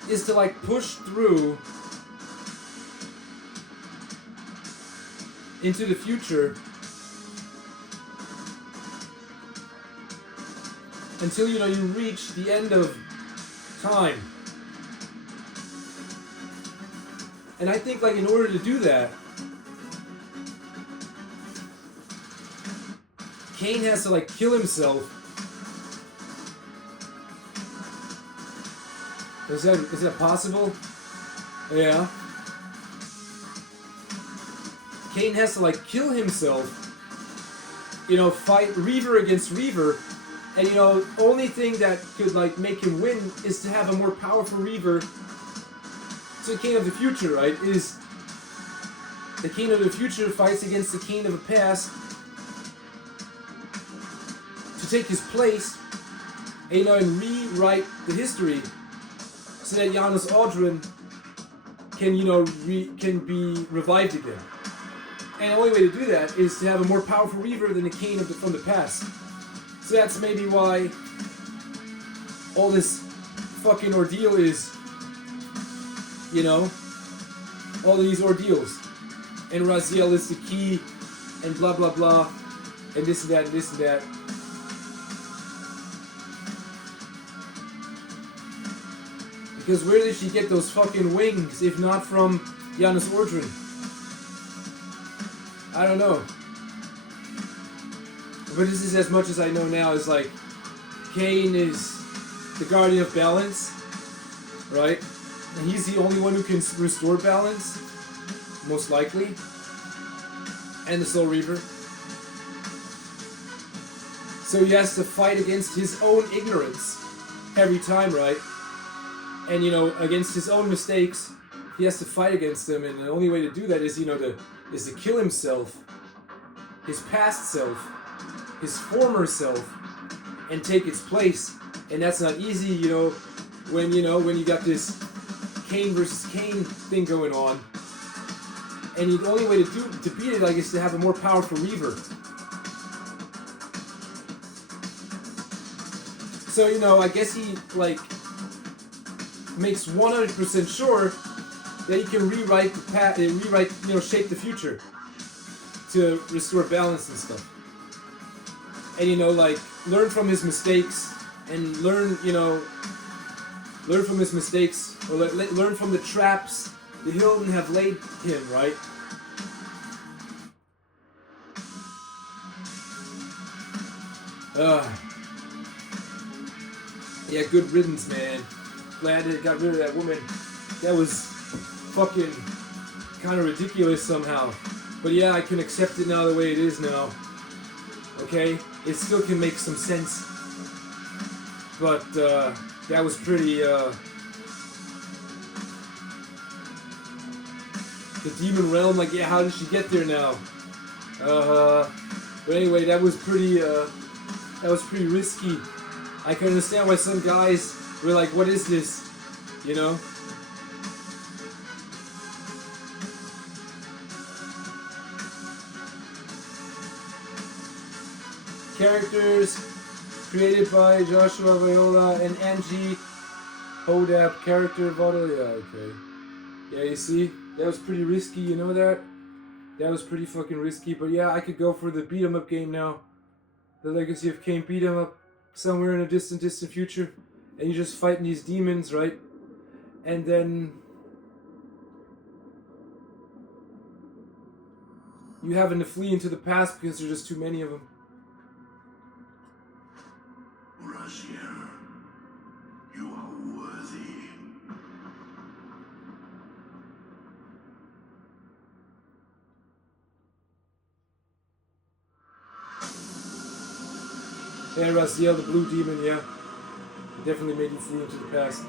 is to like push through into the future until you reach the end of time. And I think, like, in order to do that, Cain has to, like, kill himself. Is that possible? Yeah. Cain has to, like, kill himself. Fight Reaver against Reaver. And, only thing that could, like, make him win is to have a more powerful Reaver. The Cain of the future, right, is the Cain of the future fights against the Cain of the past to take his place, and rewrite the history so that Giannis Audrin can be revived again. And the only way to do that is to have a more powerful Reaver than the Cain from the past. So that's maybe why all this fucking ordeal is. All these ordeals. And Raziel is the key, and blah blah blah, and this and that, and this and that. Because where did she get those fucking wings, if not from Giannis Audrin? I don't know. But this is as much as I know now, is like, Cain is the guardian of balance, right? And he's the only one who can restore balance, most likely. And the Soul Reaver. So he has to fight against his own ignorance every time, right? And, against his own mistakes, he has to fight against them. And the only way to do that is, to kill himself, his past self, his former self, and take its place. And that's not easy, when you got this Cain versus Cain thing going on, and the only way to beat it, is to have a more powerful Reaver. So I guess he makes 100% sure that he can rewrite the path, shape the future to restore balance and stuff, and learn from his mistakes and learn from his mistakes, or learn from the traps the Hilden have laid him, right? Yeah, good riddance, man. Glad they got rid of that woman. That was fucking kind of ridiculous somehow. But yeah, I can accept it now the way it is now. Okay? It still can make some sense. But, that was pretty, the demon realm, like, yeah, how did she get there now? But anyway, that was pretty risky. I can understand why some guys were like, what is this? You know? Characters created by Joshua Viola and Angie Hodap. Character model, yeah, okay. Yeah, you see? That was pretty risky, you know that? That was pretty fucking risky, but yeah, I could go for the beat 'em up game now. The Legacy of Kain beat 'em up somewhere in a distant future. And you're just fighting these demons, right? And then you having to flee into the past because there's just too many of them. Raziel, you are worthy. Yeah, Raziel, the blue demon, yeah. It definitely made you flee into the past.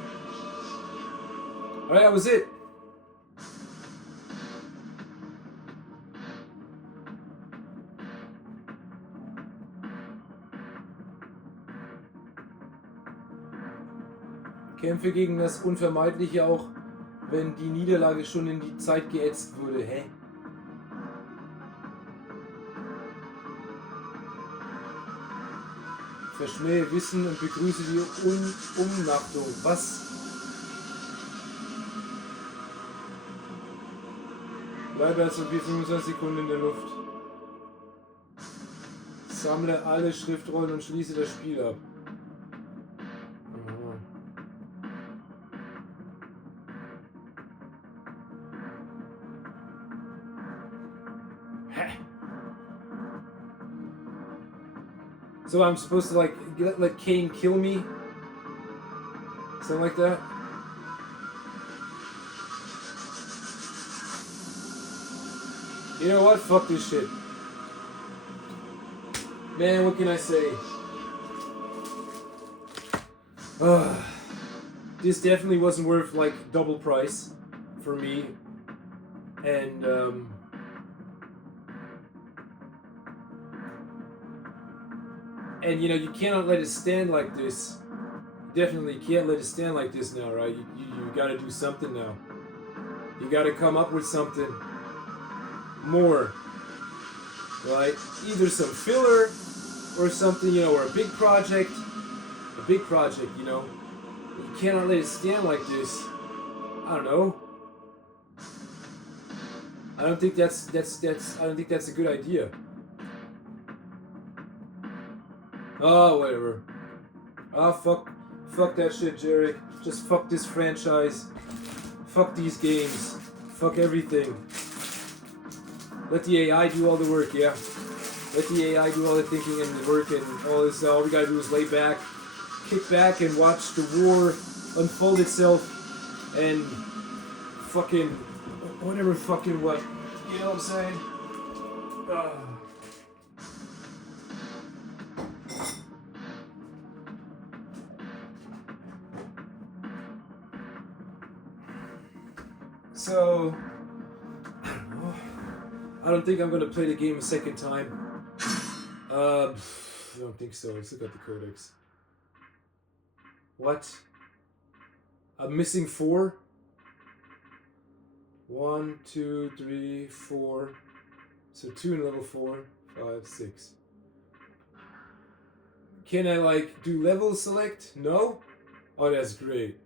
Alright, that was it. Kämpfe gegen das Unvermeidliche auch, wenn die Niederlage schon in die Zeit geätzt wurde. Hä? Verschmähe Wissen und begrüße die Umnachtung. Was? Bleibe also wie 25 Sekunden in der Luft. Sammle alle Schriftrollen und schließe das Spiel ab. So I'm supposed to like let Kain kill me? Something like that? You know what? Fuck this shit. Man, what can I say? This definitely wasn't worth like double price for me. And you know, you cannot let it stand like this. You definitely can't let it stand like this now, right? You gotta do something now. You gotta come up with something more, right? Either some filler or something, you know, or a big project, you know. You cannot let it stand like this. I don't know. I don't think that's a good idea. Oh, whatever. Oh, fuck that shit, Jarek. Just fuck this franchise. Fuck these games. Fuck everything. Let the AI do all the work, yeah. Let the AI do all the thinking and the work, and all this. All we gotta do is lay back, kick back, and watch the war unfold itself, and fucking whatever, fucking what. You know what I'm saying? So, I don't know. I don't think I'm gonna play the game a second time. I don't think so. Let's look at the codex. What? I'm missing 4? 1, 2, 3, 4. So 2 in level 4, 5, 6. Can I like do level select? No? Oh, that's great.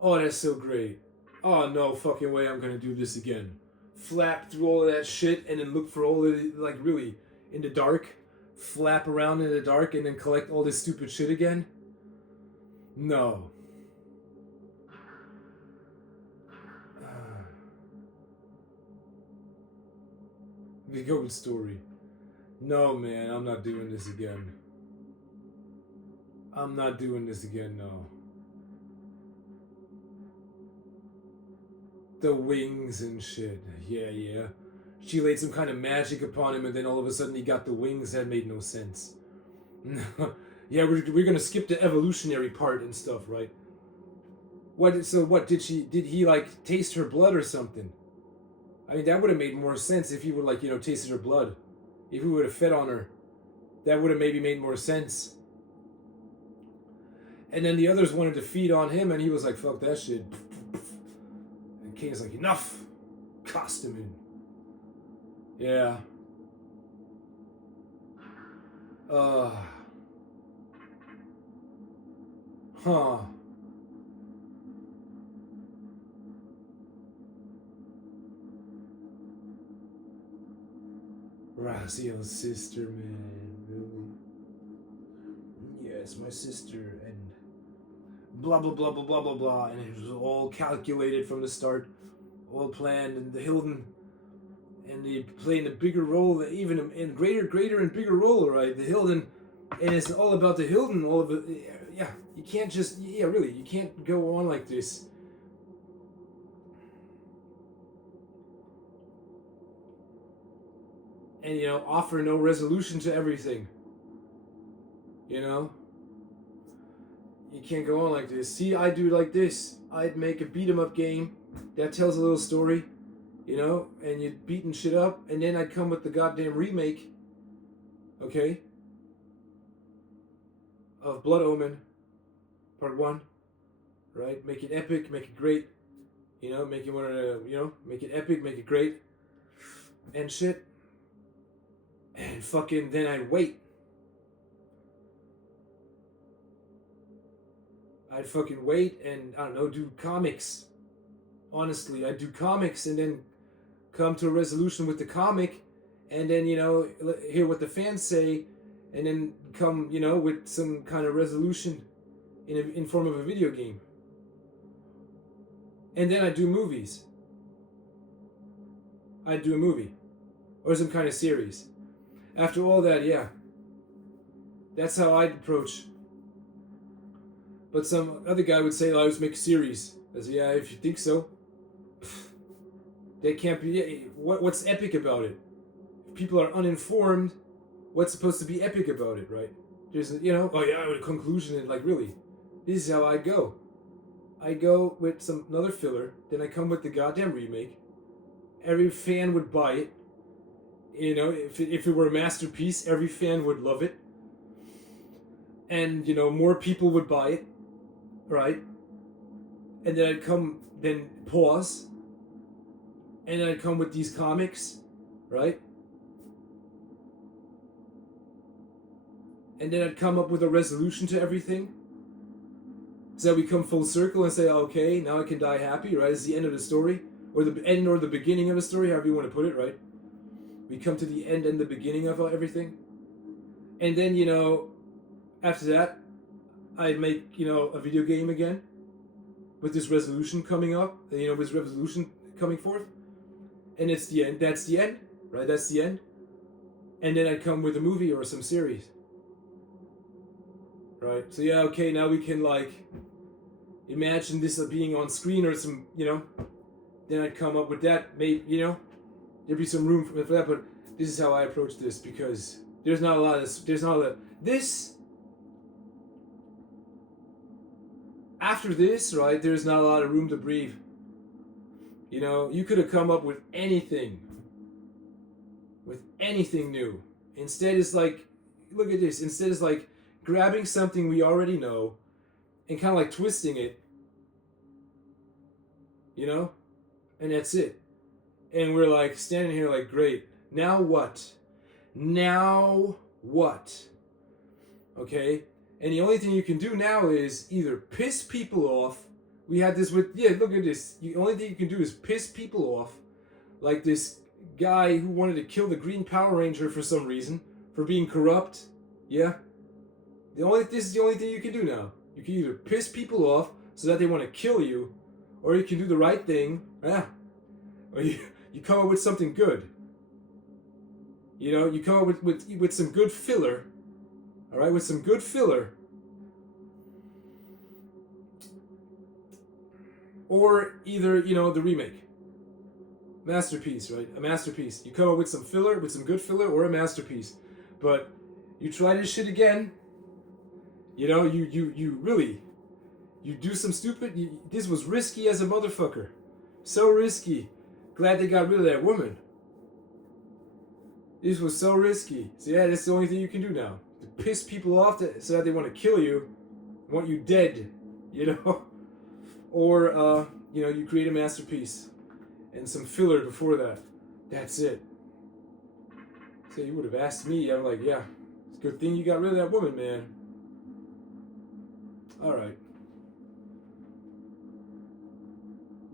Oh, that's so great. Oh, no fucking way I'm gonna do this again. Flap through all of that shit and then look for all of it, like really, in the dark. Flap around in the dark and then collect all this stupid shit again? No. The gold story. No, man, I'm not doing this again. I'm not doing this again, no. The wings and shit. Yeah. she laid some kind of magic upon him, and then all of a sudden he got the wings. That made no sense. Yeah, we're gonna skip the evolutionary part and stuff, right? What did he like taste her blood or something? I mean, that would have made more sense if he would like, tasted her blood. If he would have fed on her, that would have maybe made more sense. And then the others wanted to feed on him, and he was like, fuck that shit. And Kane's like, enough! Cast him in. Yeah. Huh. Raziel's sister, man. Really? Yes, my sister, and blah blah blah blah blah blah blah, and it was all calculated from the start, all planned, and the Hilden, and they playing a bigger role, even in greater and bigger role, right? The Hilden, and it's all about the Hilden. All of it, yeah. You can't just, really, you can't go on like this. And offer no resolution to everything. You can't go on like this. See, I do like this. I'd make a beat 'em up game that tells a little story, and you'd beating shit up, and then I'd come with the goddamn remake, okay, of Blood Omen, Part 1, right? Make it epic, make it great, make it one of the, make it epic, make it great, and shit, and fucking then I'd wait. I'd fucking wait and, I don't know, do comics. Honestly, I'd do comics and then come to a resolution with the comic and then, hear what the fans say and then come, with some kind of resolution in form of a video game. And then I'd do movies. I'd do a movie. Or some kind of series. After all that, yeah. That's how I'd approach. But some other guy would say, let's make a series. I say, yeah, if you think so. That can't be... What's epic about it? If people are uninformed, what's supposed to be epic about it, right? There's, with a conclusion, and like, really, this is how I go. I go with another filler, then I come with the goddamn remake. Every fan would buy it. If it were a masterpiece, every fan would love it. And, more people would buy it. Right? And then I'd pause. And then I'd come with these comics. Right? And then I'd come up with a resolution to everything. So that we come full circle and say, okay, now I can die happy, right? It's the end of the story. Or the end or the beginning of the story, however you want to put it, right? We come to the end and the beginning of everything. And then, after that, I'd make, a video game again with this resolution coming up, with this resolution coming forth. And it's the end. That's the end, right? That's the end. And then I'd come with a movie or some series. Right? So, yeah, okay, now we can, imagine this being on screen or some, then I'd come up with that. Maybe, there'd be some room for that, but this is how I approach this because there's not a lot of this. After this, right, there's not a lot of room to breathe. You could have come up with anything new. Instead, it's like, look at this. Instead, it's like grabbing something we already know and kind of like twisting it, and that's it. And we're like standing here like, great, now what? Okay? And the only thing you can do now is either piss people off. We had this with, look at this. The only thing you can do is piss people off. Like this guy who wanted to kill the Green Power Ranger for some reason, for being corrupt. Yeah? This is the only thing you can do now. You can either piss people off so that they want to kill you, or you can do the right thing. Yeah. Or you come up with something good. You come up with some good filler. Alright, with some good filler. Or either, the remake. Masterpiece, right? A masterpiece. You come up with some filler, with some good filler, or a masterpiece. But you try this shit again, you know, you really, you do some stupid, this was risky as a motherfucker. So risky. Glad they got rid of that woman. This was so risky. So yeah, that's the only thing you can do now. To piss people off so that they want to kill you, want you dead, you know? Or, you know, you create a masterpiece and some filler before that. That's it. So you would have asked me, I'm like, yeah, it's a good thing you got rid of that woman, man. Alright.